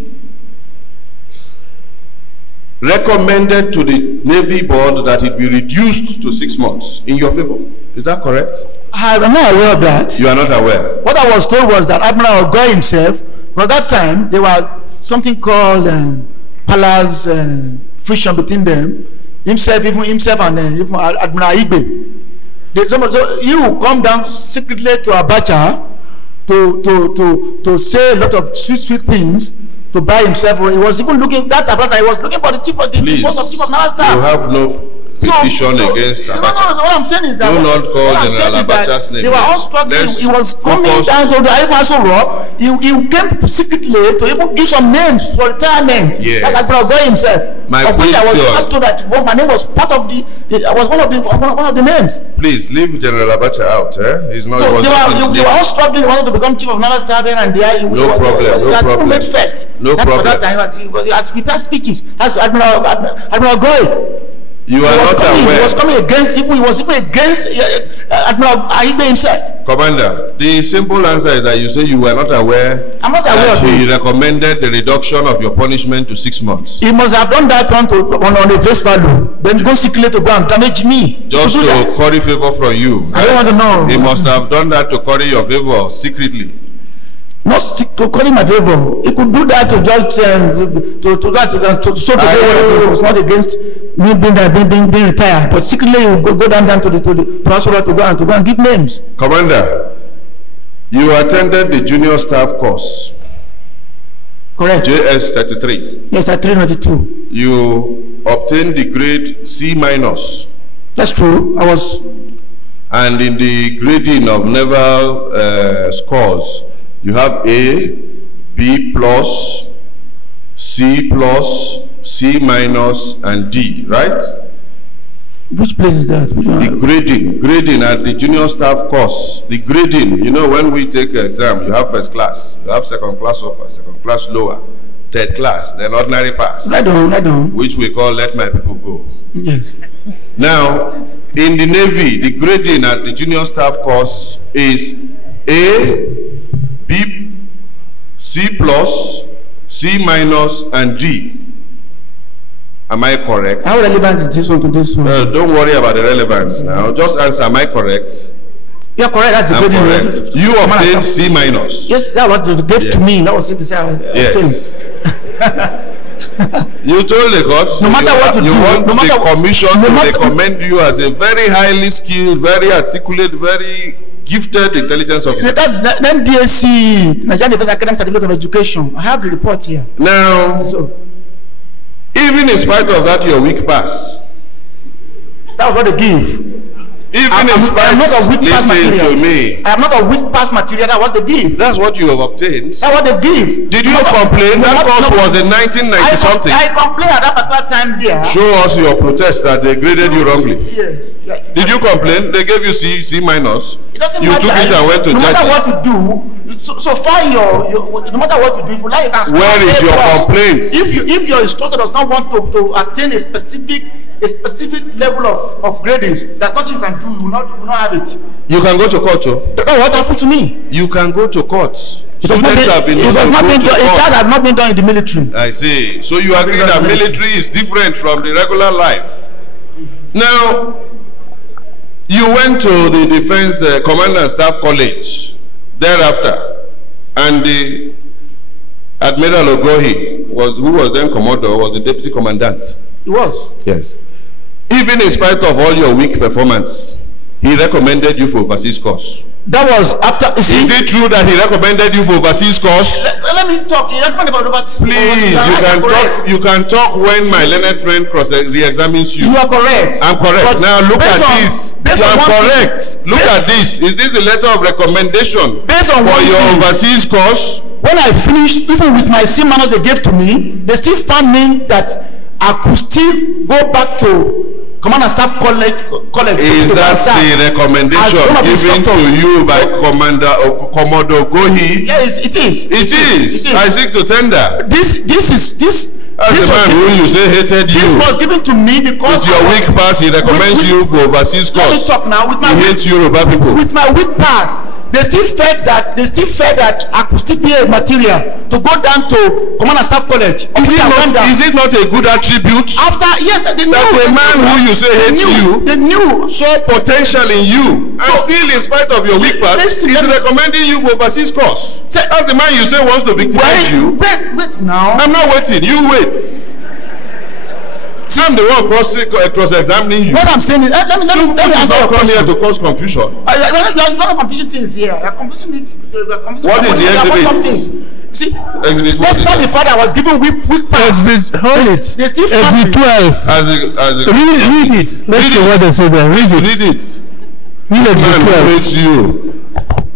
recommended to the Navy board that it be reduced to 6 months in your favor. Is that correct? I'm not aware of that. You are not aware. What I was told was that Admiral Ogohi himself, because that time they were something called palace friction between them. Himself and even Admiral Igbe. So he will come down secretly to Abacha to say a lot of sweet things to buy himself. He was even looking that Abacha. He was looking for the chief of naval staff. You have no petition against Abacha. No, what I'm saying is that do not call General Abacha's name. They were all struggling. He was coming down to the Ibaso Rock. He came secretly to even give some names for retirement. Yes. Like Admiral Goy himself. My of which I was question. up to that. Well, my name was part of the. I was one of the names. Please leave General Abacha out. He's not. So they were all struggling. They wanted to become chief of naval staff, and there no problem. First. No problem. That time he was prepared speeches as Admiral Goy. You are not aware. He was coming against. He was even against Admiral Aibe himself. Commander, the simple answer is that you say you were not aware. I'm not aware of this. He recommended the reduction of your punishment to 6 months. He must have done that on the face value. Then go secretly to go and damage me. Just to curry favor from you. I don't want to know. He must have done that to curry your favor secretly. Not to call him a favor. He could do that to just show the way it was not against me being retired. But secretly he would go down to the transfer to go and give names. Commander, you attended the junior staff course. Correct. JS 33. Yes, at 392. You obtained the grade C-. That's true. I was. And in the grading of naval scores, you have A, B+, C+, C-, and D, right? Which place is that? Which one? The grading at the junior staff course. The grading, you know, when we take an exam, you have first class, you have second class upper, second class lower, third class, then ordinary pass. Right on. Which we call let my people go. Yes. Now, in the Navy, the grading at the junior staff course is A, B, C+, C-, and D. Am I correct? How relevant is this one to this one? Don't worry about the relevance now. Just answer, am I correct? You're correct. That's the grading. Correct. You obtained C-. Yes, that's what they gave to me. That was it to say I obtained. You told the court, no matter what you do, want no matter the commission to recommend you as a very highly skilled, very articulate, very gifted intelligence officer. That's the NDSC, Nigerian Defense Academy Certificate of Education. I have the report here. Now, even in spite of that, your weak pass. That's what they give. Even in spite, listen to me. I am not a weak pass material. That was the give. That's what you have obtained. That's what they give. Did you complain? That course was in 1990 something. I complained at that particular time there. Show us your protest that they graded you wrongly. Yes. Did you complain? They gave you C-. It doesn't you matter. took it and went to no judge. matter what to do, so far no matter what to do, if you like, you can. Where is your complaint? If your instructor does not want to attain a specific level of gradings, there's nothing you can do. You will not have it. You can go to court. What happened to me? You can go to court. It has not been done in the military. I see. So you agree that military is different from the regular life. Now, you went to the Defense Commander and Staff College thereafter, and the Admiral Ogohi, who was then Commodore, was the Deputy Commandant. He was. Yes. Even in spite of all your weak performance, he recommended you for overseas course. That was after. Is it true that he recommended you for overseas course? Let me talk. He recommended about overseas. Please, you can talk when my learned friend re-examines you. You are correct. I'm correct. But now look at this. I'm correct. Look at this. Is this a letter of recommendation for your overseas course? When I finished, even with my C- they gave to me, they still found me that I could still go back to Command and Staff College. Is that the recommendation given to you by Commodore Gohi? Yes, it is. It is. I seek to tender. This. As the man who you say hated you. This was given to me because with your weak pass, he recommends you for overseas course. Let me talk now. He hates Yoruba people. With my weak pass, they still felt that I could still be a material to go down to Command and Staff College. Is it not a good attribute? After yes, they knew that a man who you say hates you, they knew saw potential in you, and still in spite of your weak part, he's recommending you for overseas course. That's the man you say wants to victimize you. Wait now. I'm not waiting. You wait. I'm the one cross-examining you. What I'm saying is, let me answer your question. Here to cause confusion. You're not confusing things here. You're confusing it. What is the exhibit? See, despite the fact I was given weak parts, they still Exhibit 12. Read it. Let's see what they say there. Read it. Read it. Read Exhibit 12. You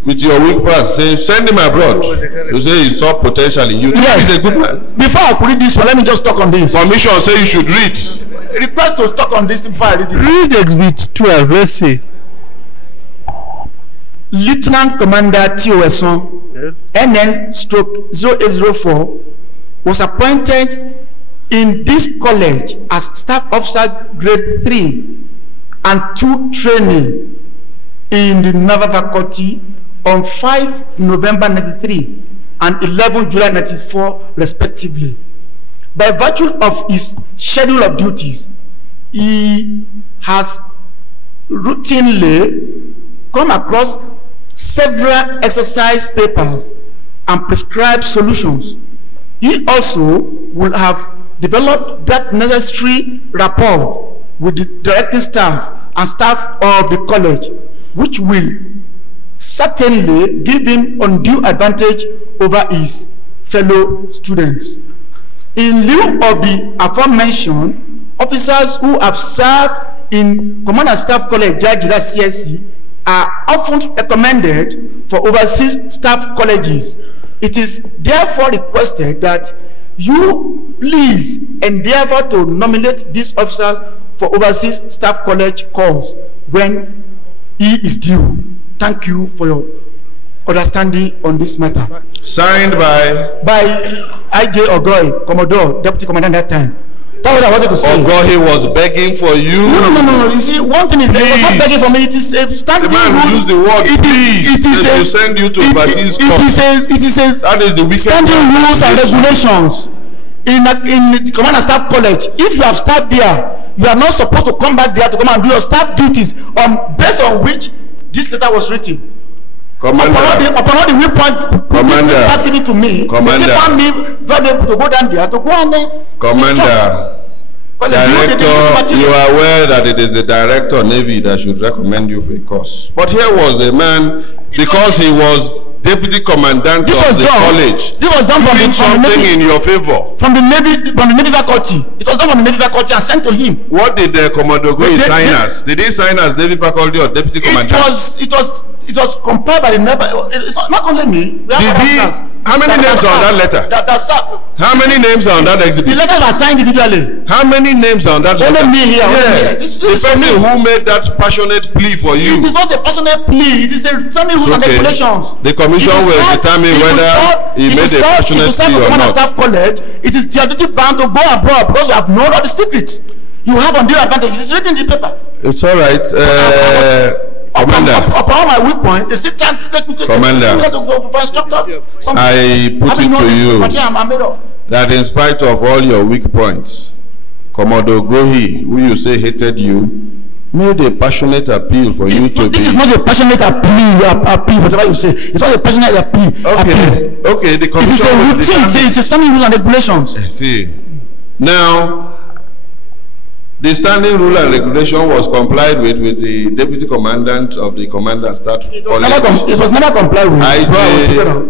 with your weak parts, say send him abroad. You say he saw potential in you. Yes. He's a good man. Before I could read this one, let me just talk on this. Commission say you should read. Request to talk on this before I read it. Read Exhibit 12. Let's see. Lieutenant Commander T.O. Esan, NN/0804, was appointed in this college as Staff Officer Grade 3 and 2 training in the Naval Faculty on 5 November 1993 and 11 July 1994, respectively. By virtue of his schedule of duties, he has routinely come across several exercise papers and prescribed solutions. He also will have developed that necessary rapport with the directing staff and staff of the college, which will certainly give him undue advantage over his fellow students. In lieu of the aforementioned, officers who have served in Command and Staff College, Jagila CSC, are often recommended for overseas staff colleges. It is therefore requested that you please endeavor to nominate these officers for overseas staff college course when he is due. Thank you for your understanding on this matter. Signed by I.J. Ogoy, Commodore, Deputy Commandant that time. That's what I wanted to say. Ogoy was begging for you. No. You see, one thing is he was not begging for me. It is a standing rule. The man used the word please. It is to send you to overseas course. It is a that is the standing rules and regulations in the Command and Staff College. If you have started there, you are not supposed to come back there to come and do your staff duties based on which this letter was written. Commander, upon all the weapons that's given to me, Commander, they found me very able to go down there to go and Commander, Director, you are aware that it is the Director of Navy that should recommend you for a course. But here was a man, because he was Deputy Commandant of the college. This was done from the Navy, in your favor. From the Navy faculty. It was done from the Navy faculty and sent to him. What did the Commodore go sign as? Did he sign as Navy faculty or Deputy Commandant? It was compiled by the Navy. It's not only me. How many names are on that letter? How many names are on that exhibit? The letters are signed individually. How many names are on that letter? Only me here. Yeah. The person who made that passionate plea for you. It is not a passionate plea. It is a standing rules and regulations. The commission will determine whether he made a passionate plea or not. Staff College, it is their duty bound to go abroad because you have known all the secrets. You have undue advantage. It is written in the paper. It's all right. Commander, upon my weak point, they still trying to take me to for instructors. I put it to you that in spite of all your weak points, Commodore Gohi, who you say hated you, made a passionate appeal for you to This is not a passionate appeal, whatever you say. It's not a passionate appeal. Okay. The commission it is a routine. It's a standing rules and regulations. See, now. The standing rule and regulation was complied with the Deputy Commandant of the Command and Staff College. It was never complied with.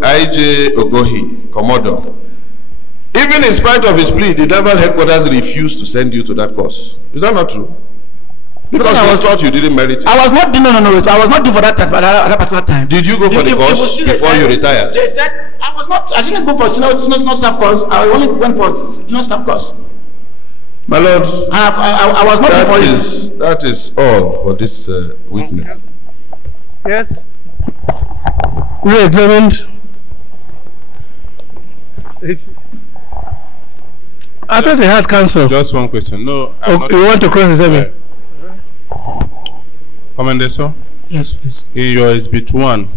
I.J. Ogohi, Commodore. Even in spite of his plea, the Naval Headquarters refused to send you to that course. Is that not true? Because I was thought you didn't merit it. I was not no. I was not due for that at that particular time. Did you go for the course before you retired? They said I was not. I didn't go for senior staff course. I only went for junior staff course. My lord, I was not before it. That is all for this witness. Yes. Re-examined. I thought they had counsel. Just one question. No. You want to cross-examine? Commander, sir? Yes, please. In your exhibit 1,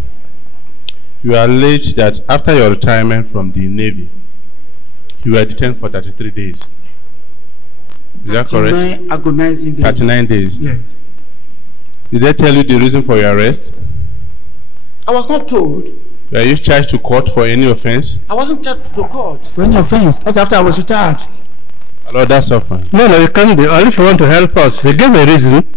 You allege that after your retirement from the Navy, you were detained for 33 days. Is that correct? 39 agonizing days. 39 days. Yes. Did they tell you the reason for your arrest? I was not told. Were you charged to court for any offense? I wasn't charged to court for any offense. That's after I was retired. My Lord, that's all fine. No, you can't be. Only if you want to help us. They gave a reason.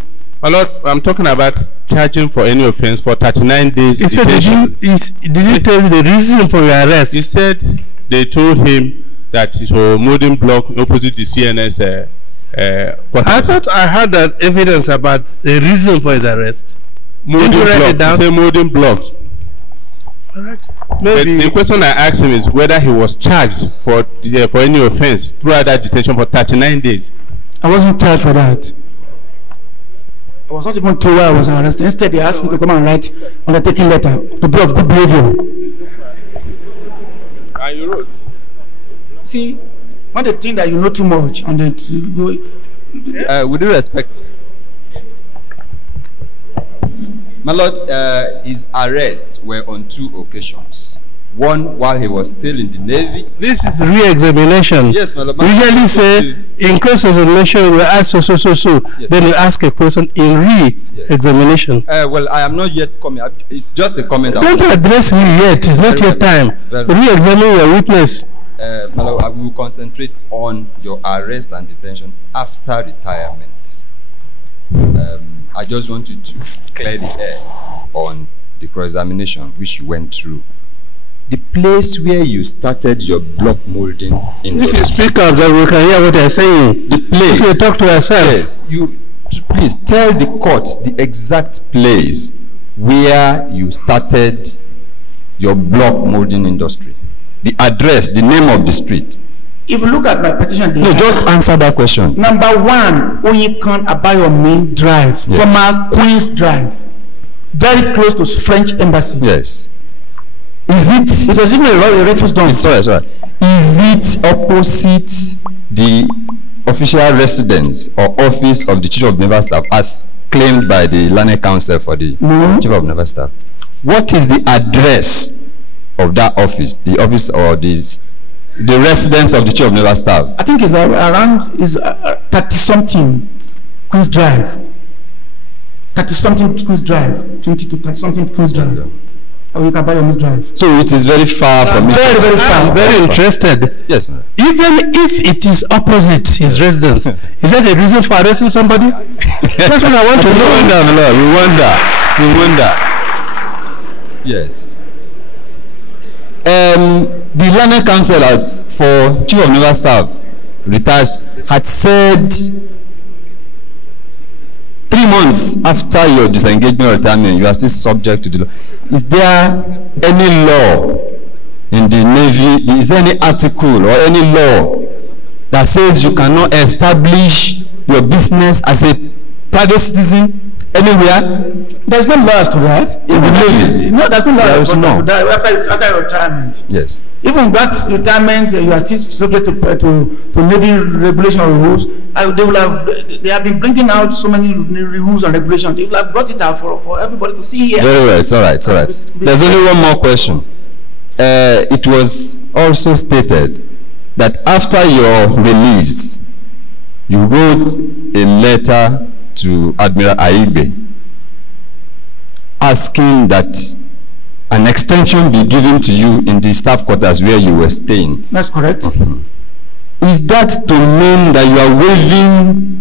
My Lord, I'm talking about charging for any offense for 39 days. He said, did he tell you the reason for your arrest? He said they told him that it was a molding block opposite the CNS. I thought I had that evidence about the reason for his arrest. Molding block. Say molding block. Correct. Maybe. The question I asked him is whether he was charged for any offense throughout that detention for 39 days. I wasn't charged for that. I was not even told why I was arrested. Instead, they asked me to come and write undertaking letter to be of good behavior. And you wrote? See, not the thing that you know too much. And then, with due respect, my Lord, his arrests were on 2 occasions. One while he was still in the Navy. This is re-examination. Yes, my Lord. You usually say, in cross-examination, we ask so. Yes. Then you ask a question in re-examination. Well, I am not yet coming. It's just a comment. Don't address me yet. It's not your time. Re-examine your witness. My Lord, I will concentrate on your arrest and detention after retirement. I just want you to clear the air on the cross-examination which you went through. The place where you started your block molding industry. If you speak up, then we can hear what they're saying. The place. If you talk to yourself. Yes. You please tell the court the exact place where you started your block molding industry. The address, the name of the street. if you look at my petition, no, just answer that question. Number 1, Oyikan Abayomi Drive, yes. former Queen's Drive, very close to French Embassy. Yes. Is it? It was even a refuse dump. Sorry. Is it opposite the official residence or office of the Chief of Naval Staff as claimed by the Learned Council for the Chief of Naval Staff? What is the address of that office? The office or the residence of the Chief of Naval Staff? I think it's around 30-something Queen's Drive. 30-something Queen's Drive. 20 to 30-something Queen's Drive. Or you can buy your drive. So it is very far from me. Very far. I'm very interested. Yes, ma'am. Even if it is opposite his residence, is that a reason for arresting somebody? That's what I want to know. We wonder. Yes. The Learned Council for Chief of Naval Staff retired had said 3 months after your disengagement or retirement, you are still subject to the law. Is there any law in the Navy? Is there any article or any law that says you cannot establish your business as a private citizen anywhere? There's no laws to that. In the Navy? No, there's no laws to that. After retirement. Yes. Even that retirement, you are still subject to Navy regulation or rules. They have been bringing out so many rules and regulations. They will have brought it out for everybody to see here. Very well. It's all right. There's only one more question. It was also stated that after your release, you wrote a letter to Admiral Aibe asking that an extension be given to you in the staff quarters where you were staying. That's correct. Is that to mean that you are waiving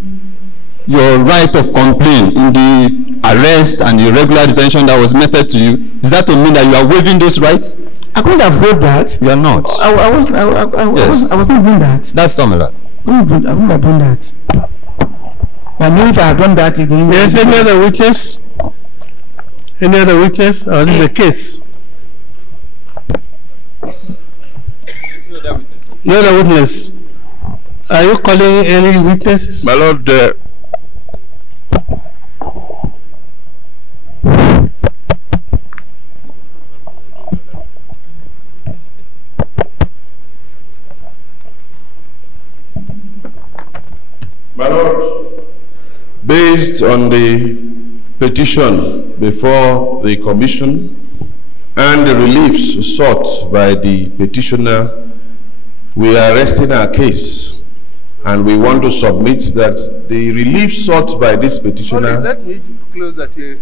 your right of complaint in the arrest and the regular detention that was meted to you? Is that to mean that you are waiving those rights? I couldn't have waived that. You are not. I was not doing that. That's similar. I wouldn't have done that. I know if I had done that again. There's any other witness? Any other witness? Or this is a case? No other witness. Are you calling any witnesses? My Lord, based on the petition before the commission and the reliefs sought by the petitioner, we are resting our case, and we want to submit that the relief sought by this petitioner Let me close that here.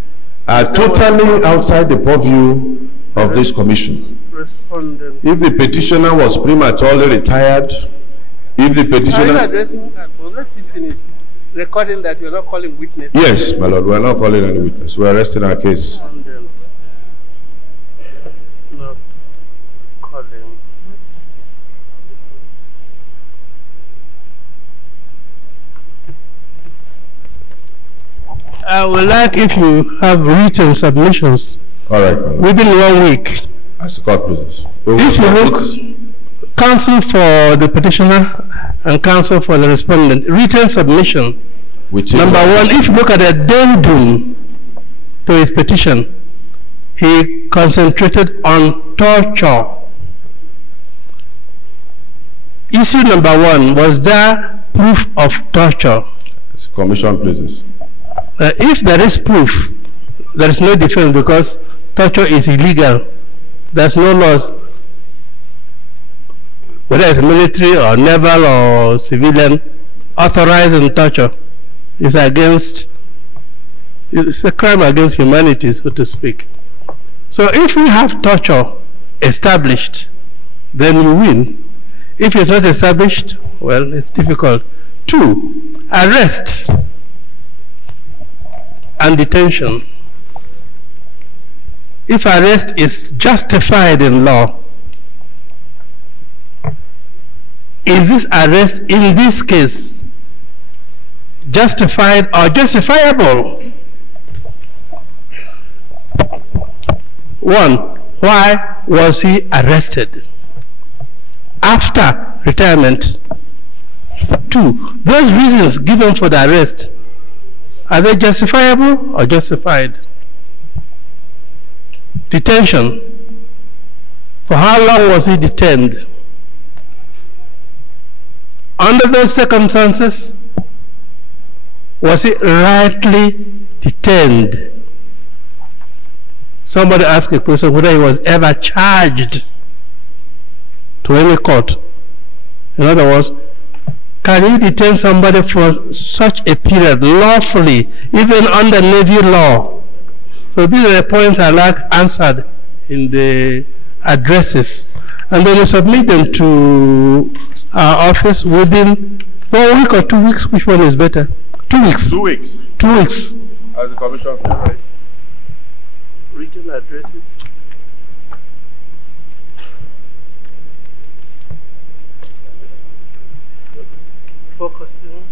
are totally outside the purview of this commission. Respondent. If the petitioner was prematurely retired, if the Are you petitioner... addressing that? Well, let me finish. Recording that you're not calling witness. Yes, my lord, we are not calling any witness. We are resting our case. Respondent. Not calling. I would like if you have written submissions All right, my lord. within 1 week. As the court pleases. We will If you submit- look, counsel for the petitioner and counsel for the respondent, written submission. which is- Number one, if you look at the addendum to his petition, he concentrated on torture. Issue number one, was there proof of torture? As the commission pleases. If there is proof, there is no defense because torture is illegal. There's no laws, whether it's military or naval or civilian, authorizing torture. It's a crime against humanity, so to speak. So if we have torture established, then we win. If it's not established, well, it's difficult. 2, arrests and detention. If arrest is justified in law, is this arrest in this case justified or justifiable? 1, why was he arrested after retirement? 2, those reasons given for the arrest, are they justifiable or justified? Detention. For how long was he detained? Under those circumstances, was he rightly detained? Somebody asked a question whether he was ever charged to any court. In other words, can you detain somebody for such a period lawfully, even under Navy law? So these are the points I like answered in the addresses. And then you submit them to our office within 1 week or 2 weeks. Which one is better? 2 weeks. 2 weeks. 2 weeks. As the commission pleases. All right. Written addresses. Focusing.